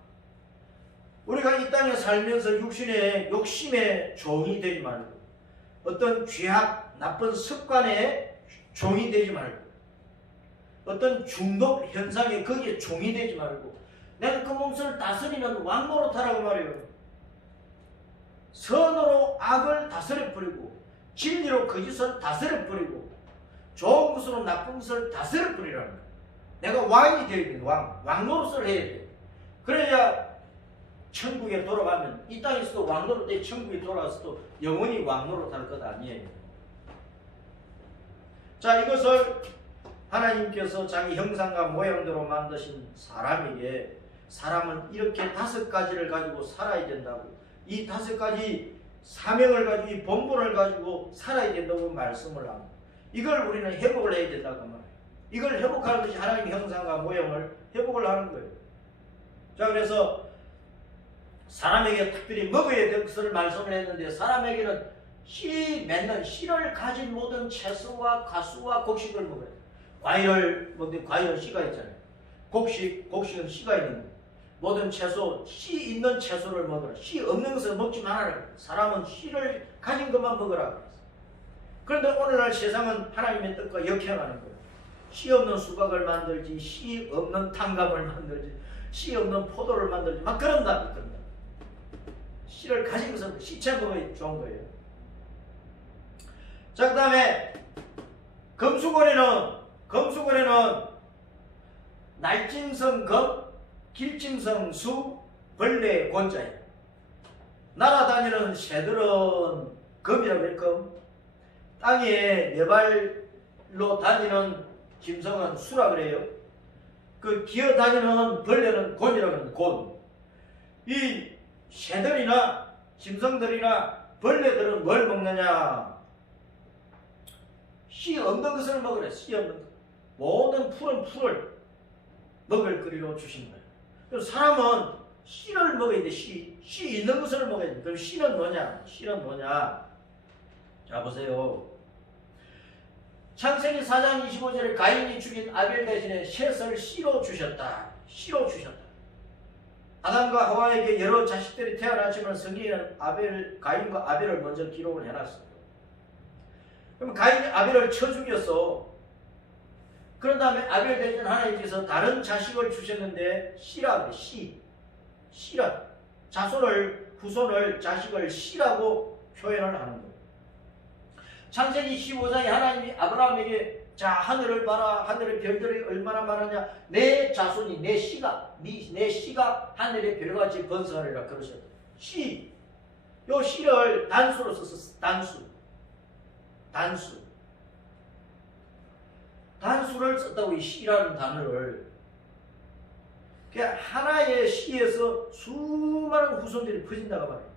우리가 이 땅에 살면서 육신의 욕심의 종이 되지 말고, 어떤 죄악 나쁜 습관의 종이 되지 말고, 어떤 중독 현상에 거기에 종이 되지 말고, 내가 그 몸을 다스리는 왕 노릇하라고 말해요. 선으로 악을 다스려 버리고, 진리로 거짓을 다스려 버리고, 좋은 것으로 나쁜 것을 다스려 버리라는 거예요. 내가 왕이 되어야 돼. 왕 노릇을 해야 돼. 그래야 천국에 돌아가면, 이 땅에서도 왕 노릇 해 천국에 돌아가서도 영원히 왕 노릇할 것 아니에요. 자, 이것을 하나님께서 자기 형상과 모양대로 만드신 사람에게, 사람은 이렇게 5가지를 가지고 살아야 된다고, 이 5가지 사명을 가지고, 이 본분을 가지고 살아야 된다고 말씀을 합니다. 이걸 우리는 회복을 해야 된다고 말해요. 이걸 회복하는 것이 하나님의 형상과 모양을 회복을 하는 거예요. 자, 그래서 사람에게 특별히 먹어야 될 것을 말씀을 했는데, 사람에게는 씨 맺는 씨를 가진 모든 채소와 가수와 곡식을 먹어야 돼요. 과일을 먹는데 과일은 씨가 있잖아요. 곡식은 씨가 있는 거예요. 모든 채소, 씨 있는 채소를 먹어라. 씨 없는 것을 먹지 말아라. 사람은 씨를 가진 것만 먹으라. 그런데 오늘날 세상은 하나님의 뜻과 역행하는 거예요. 씨 없는 수박을 만들지, 씨 없는 탕감을 만들지, 씨 없는 포도를 만들지, 막 그런다. 씨를 가진 것은 씨채 먹어야 좋은 거예요. 자, 그 다음에 금수고래는 날짐승 검, 길짐승 수, 벌레 곤자예요. 날아다니는 새들은 검이라고 해요. 검. 땅에 4발로 다니는 짐승은 수라 그래요. 그 기어다니는 벌레는 곤이라고 합니다. 곤. 이 새들이나 짐승들이나 벌레들은 뭘 먹느냐? 씨 없는 것을 먹으래. 씨 없는 것. 모든 푸른 풀을 먹을 거리로 주신 거예요. 그래서 사람은 씨를 먹어야 돼. 씨 있는 것을 먹어야 돼. 그럼 씨는 뭐냐? 자, 보세요. 창세기 4장 25절에 가인이 죽인 아벨 대신에 셋을 씨로 주셨다. 아담과 하와에게 여러 자식들이 태어났지만 성경에는 가인과 아벨을 먼저 기록을 해놨어요. 그럼 가인이 아벨을 쳐 죽였어. 그런 다음에 아벨 대신 하나님께서 다른 자식을 주셨는데 씨라 그래. 씨라. 후손을 자식을 씨라고 표현을 하는 거예요. 창세기 15장에 하나님이 아브라함에게 자 하늘을 봐라, 하늘의 별들이 얼마나 많으냐, 내 자손이 내 씨가 하늘의 별같이 번성하리라 그러셨다. 씨, 요 씨를 단수로 썼어. 단수를 썼다고 이 씨라는 단어를. 그러니까 하나의 씨에서 수많은 후손들이 퍼진다고 말해요.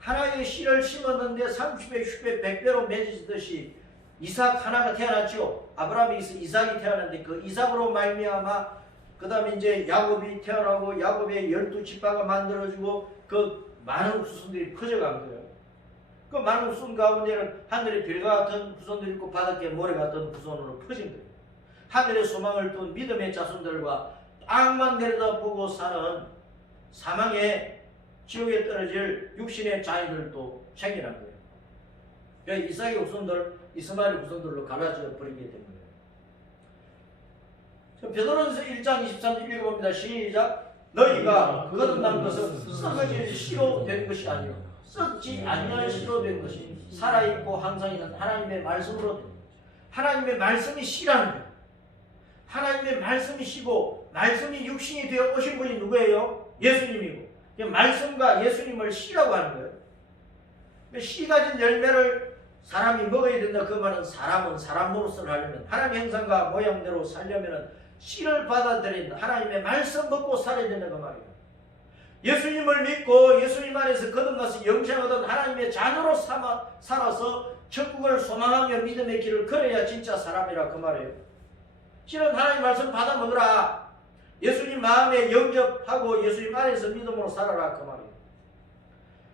하나의 씨를 심었는데 30배, 60배, 100배로 맺어지듯이 이삭 하나가 태어났죠. 아브라함이 이삭이 태어났는데 그 이삭으로 말미암아 그 다음에 이제 야곱이 태어나고 야곱의 12지파가 만들어지고 그 많은 후손들이 퍼져간 거예요. 그 많은 후손 가운데는 하늘의 별과 같은 후손들이 있고 바닷가의 모래 같은 후손으로 퍼진 거예요. 하늘의 소망을 둔 믿음의 자손들과 땅만 내려다보고 사는 사망의 지옥에 떨어질 육신의 자녀들도 생겨난 거예요. 그러니까 이삭의 후손들, 이스마엘의 후손들로 갈라져 버리게 된 거예요. 베드로전서 1장 23절 읽어봅니다. 시작. 너희가 거듭난 것은 썩어질 씨로 된 것이 아니요 썩지 아니할 씨로 된 것이 살아있고 항상 있는 하나님의 말씀으로 된 것이죠. 하나님의 말씀이 씨라는 거예요. 하나님의 말씀이 씨고 말씀이 육신이 되어 오신 분이 누구예요? 예수님이고 말씀과 예수님을 씨라고 하는 거예요. 씨 가진 열매를 사람이 먹어야 된다. 그 말은 사람은 사람 노릇을 하려면 하나님의 형상과 모양대로 살려면 씨를 받아들인 하나님의 말씀 먹고 살아야 된다 그 말이에요. 예수님을 믿고 예수님 안에서 거듭나서 영생 얻은 하나님의 자녀로 살아서 천국을 소망하며 믿음의 길을 걸어야 진짜 사람이라 그 말이에요. 씨는 하나님 말씀 받아 먹으라. 예수님 마음에 영접하고 예수님 안에서 믿음으로 살아라 그 말이에요.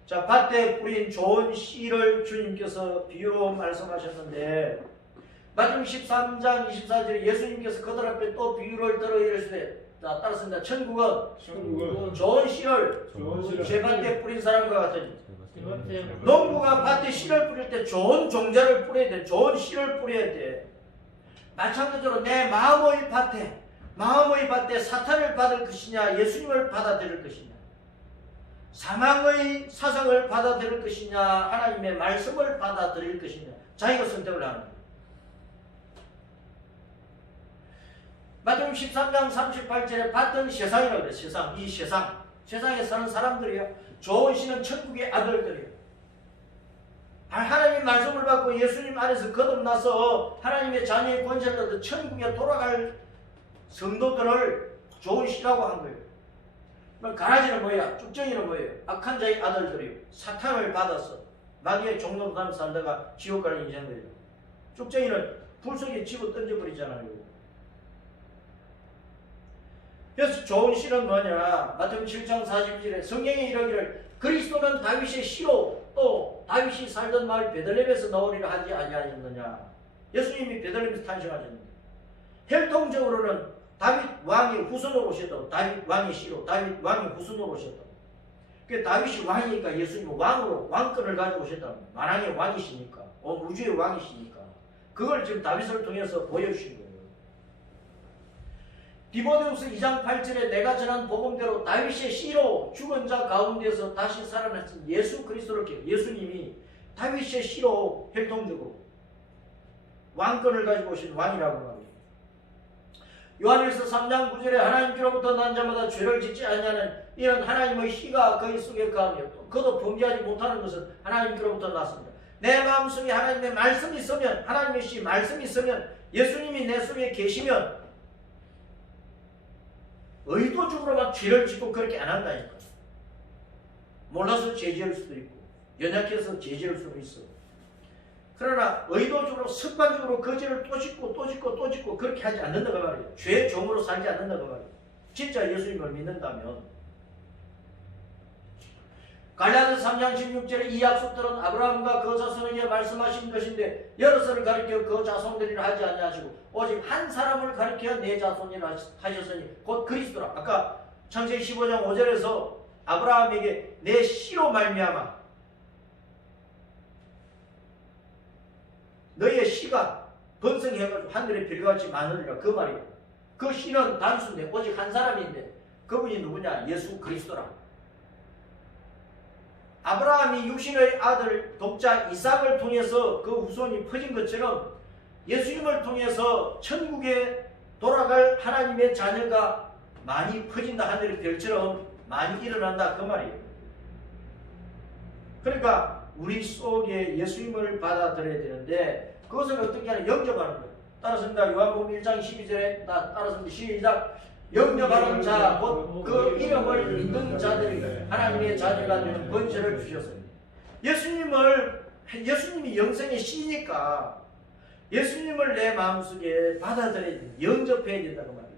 자, 밭에 뿌린 좋은 씨를 주님께서 비유로 말씀하셨는데 마태복음 13장 24절에 예수님께서 그들 앞에 또 비유를 들어 이르시되 자, 따랐습니다. 천국은 좋은 씨를 쇠밭에 뿌린 사람과 같으니 농부가 밭에 씨를 뿌릴 때 좋은 종자를 뿌려야 돼. 좋은 씨를 뿌려야 돼. 마찬가지로 내 마음의 밭에 사탄을 받을 것이냐 예수님을 받아들일 것이냐 사망의 사상을 받아들일 것이냐 하나님의 말씀을 받아들일 것이냐 자기가 선택을 하는 거예요. 마태복음 13장 38절에 밭은 세상이라고 그래요. 세상에 사는 사람들이요. 좋은 씨는 천국의 아들들이에요. 하나님 말씀을 받고 예수님 안에서 거듭나서 하나님의 자녀의 권세를 얻어 천국에 돌아갈 성도들을 좋은 씨라고 한 거예요. 가라지는 뭐야? 쭉정이는 뭐예요? 악한 자의 아들들이요. 사탄을 받아서 마귀의 종로로 다니며 살다가 지옥 가는 인생들이에요. 쭉정이는 불 속에 집어 던져버리잖아요. 그래서 좋은 씨는 뭐냐? 마태복음 7장 40절에 성경에 이르기를 그리스도는 다윗의 씨로 또 다윗이 살던 마을 베들레헴에서 나오리라 하지 아니하였느냐. 예수님이 베들레헴에서 탄생하셨는데 혈통적으로는 다윗 왕의 후손으로 오셨다고. 다윗 왕의 씨로 다윗 왕의 후손으로 오셨다고. 그 다윗이 왕이니까 예수님은 왕권을 가지고 오셨다고. 만왕의 왕이시니까 온 우주의 왕이시니까 그걸 지금 다윗을 통해서 보여주신 거예요. 디모데후서 2장 8절에 내가 전한 복음대로 다윗의 씨로 죽은 자 가운데서 다시 살아나신 예수 그리스도를 예수님이 다윗의 씨로 혈통적으로 왕권을 가지고 오신 왕이라고 합니다. 요한일서 3장 9절에 하나님께로부터 난 자마다 죄를 짓지 않냐는 이런 하나님의 씨가 그의 속에 거하며 또 그도 범죄하지 못하는 것은 하나님께로부터 났습니다. 내 마음속에 하나님의 말씀이 있으면 하나님의 씨 말씀이 있으면 예수님이 내 속에 계시면 의도적으로 막 죄를 짓고 그렇게 안 한다니까. 몰라서 죄 지을 수도 있고 연약해서 죄 지을 수도 있어. 그러나 의도적으로 습관적으로 그 죄를 또 짓고 그렇게 하지 않는다고 말이에요. 죄의 종으로 살지 않는다고 말이에요. 진짜 예수님을 믿는다면. 갈라디아서 3장 16절에 이 약속들은 아브라함과 그 자손에게 말씀하신 것인데 여럿을 가리켜 그 자손들이라 하지 아니하시고 오직 한 사람을 가리켜 내 자손이라 하셨으니 곧 그리스도라. 아까 창세기 15장 5절에서 아브라함에게 내 씨로 말미암아 너의 씨가 번성해가지고 하늘의 별같이 많으리라 그 말이에요. 그 씨는 단순데 오직 한 사람인데 그분이 누구냐? 예수 그리스도라. 아브라함이 육신의 아들 독자 이삭을 통해서 그 후손이 퍼진 것처럼 예수님을 통해서 천국에 돌아갈 하나님의 자녀가 많이 퍼진다. 하늘의 별처럼 많이 일어난다. 그 말이에요. 그러니까 우리 속에 예수님을 받아들여야 되는데 그것을 어떻게 하냐? 영접하는 거예요. 따라서입니다. 요한복음 1장 12절에 따라서 시작. 영접하는 자, 곧 그 이름을 믿는 자들이 하나님의 자녀가 되는 권세를 주셨어요. 예수님이 영생의 시니까 예수님을 내 마음속에 받아들여야 돼. 영접해야 된다고 말이에요.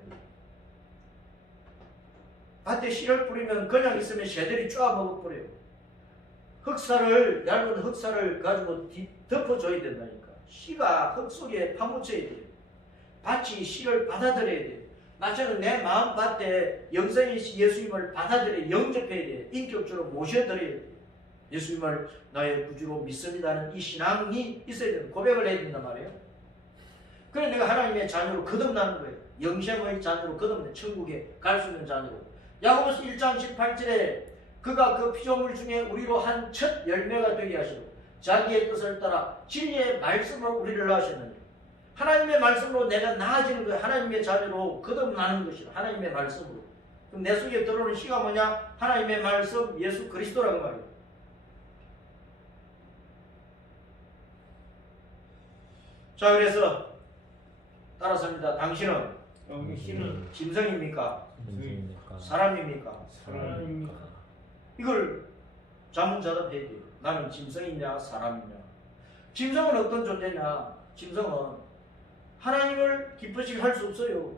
밭에 씨를 뿌리면 그냥 있으면 새들이 쫙 먹어버려요. 얇은 흑사를 가지고 덮어줘야 된다니까. 씨가 흙 속에 파묻혀야 돼요. 밭이 씨를 받아들여야 돼요. 마찬가지로 내 마음 밭에 영생의 예수님을 받아들여 영접해야 돼요. 인격적으로 모셔드려야 돼요. 예수님을 나의 구주로 믿습니다는 이 신앙이 있어야 돼요. 고백을 해야 된단 말이에요. 그래 내가 하나님의 자녀로 거듭나는 거예요. 영생의 자녀로 거듭나 천국에 갈 수 있는 자녀로. 야고보서 1장 18절에 그가 그 피조물 중에 우리로 한 첫 열매가 되게 하시고 자기의 뜻을 따라 진리의 말씀으로 우리를 낳으셨느니라. 하나님의 말씀으로 내가 나아지는 거예요. 하나님의 자녀로 거듭나는 것이라. 하나님의 말씀으로. 그럼 내 속에 들어오는 씨가 뭐냐? 하나님의 말씀, 예수 그리스도라고 말이에요. 자, 그래서 따라서입니다. 당신은 짐승입니까? 사람입니까? 이걸 자문자답해야 돼요. 나는 짐승이냐 사람이냐. 짐승은 어떤 존재냐? 짐승은 하나님을 기쁘시게 할 수 없어요.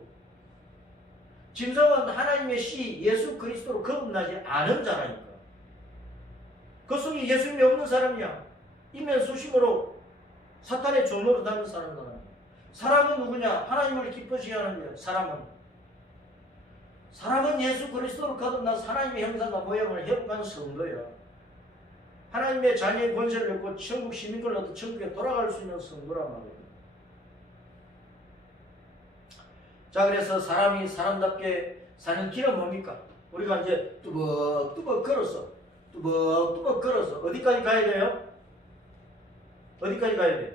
짐승은 하나님의 씨 예수 그리스도로 거듭나지 않은 자라니까. 그 속에 예수님이 없는 사람이야. 이면수심으로 사탄의 종로로 다는 사람이야. 사람은 누구냐? 하나님을 기쁘시게 하는 거야. 사람은 예수 그리스도로 거듭나서 하나님의 형상과 모양을 회복하는 성도예요. 하나님의 자녀의 권세를 얻고 천국 시민권을 얻어 천국에 돌아갈 수 있는 성도란 말이에요. 자, 그래서 사람이 사람답게 사는 길은 뭡니까? 우리가 이제 뚜벅뚜벅 걸어서 어디까지 가야 돼요? 어디까지 가야 돼요?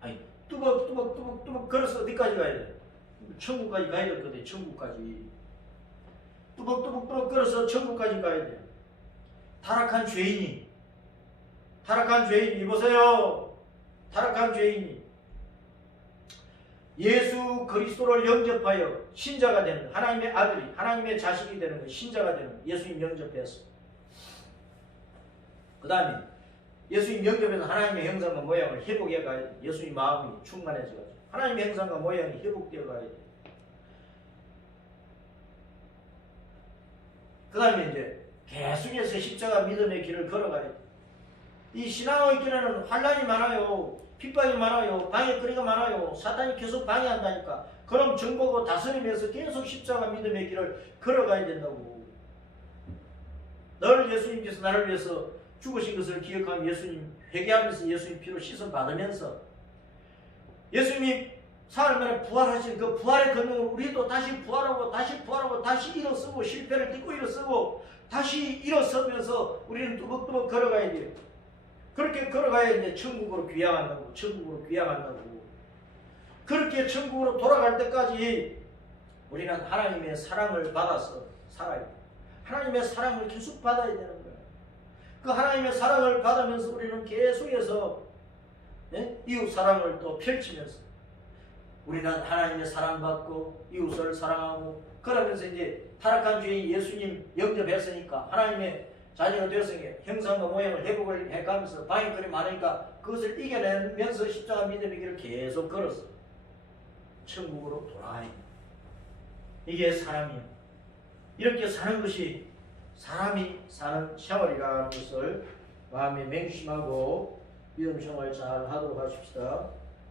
아니, 뚜벅뚜벅 걸어서 어디까지 가야 돼요? 천국까지 가야 될 거예요. 천국까지. 뚜벅뚜벅 걸어서 천국까지 가야 돼요. 타락한 죄인이 보세요. 타락한 죄인이 예수 그리스도를 영접하여 신자가 되는 하나님의 아들이 하나님의 자식이 되는 거예요. 신자가 되는 예수님 영접해서. 그 다음에 예수님 영접해서 하나님의 형상과 모양을 회복해 가야 돼. 예수님 마음이 충만해져가지고 하나님의 형상과 모양이 회복되어 가야 돼. 그 다음에 이제 계속해서 십자가 믿음의 길을 걸어가야 돼. 이 신앙의 길에는 환난이 많아요. 핍박이 많아요. 방해거리가 많아요. 사탄이 계속 방해한다니까. 그럼 정보고 다스리면서 계속 십자가 믿음의 길을 걸어가야 된다고. 늘 예수님께서 나를 위해서 죽으신 것을 기억하며 예수님 회개하면서 예수님 피로 씻음 받으면서 예수님이 사흘 만에 부활하신 그 부활의 권능을 우리도 다시 부활하고 다시 일어서고 실패를 딛고 일어서고 다시 일어서면서 우리는 뚜벅뚜벅 걸어가야 돼요. 그렇게 걸어가야 이제 천국으로 귀향한다고. 그렇게 천국으로 돌아갈 때까지 우리는 하나님의 사랑을 받아서 살아야 돼요. 하나님의 사랑을 계속 받아야 되는 거예요. 그 하나님의 사랑을 받으면서 우리는 계속해서 이웃 사랑을 또 펼치면서 우리는 하나님의 사랑받고 이웃을 사랑하고 그러면서 이제 타락한 죄인 예수님 영접했으니까 하나님의 자녀가 되었으니까 형상과 모양을 회복을 해가면서 방해거리 많으니까 그것을 이겨내면서 십자가 믿음의 길을 계속 걸었어. 천국으로 돌아가야 돼. 이게 사람이야. 이렇게 사는 것이 사람이 사는 생활이라는 것을 마음에 맹심하고 믿음 생활 잘 하도록 하십시다.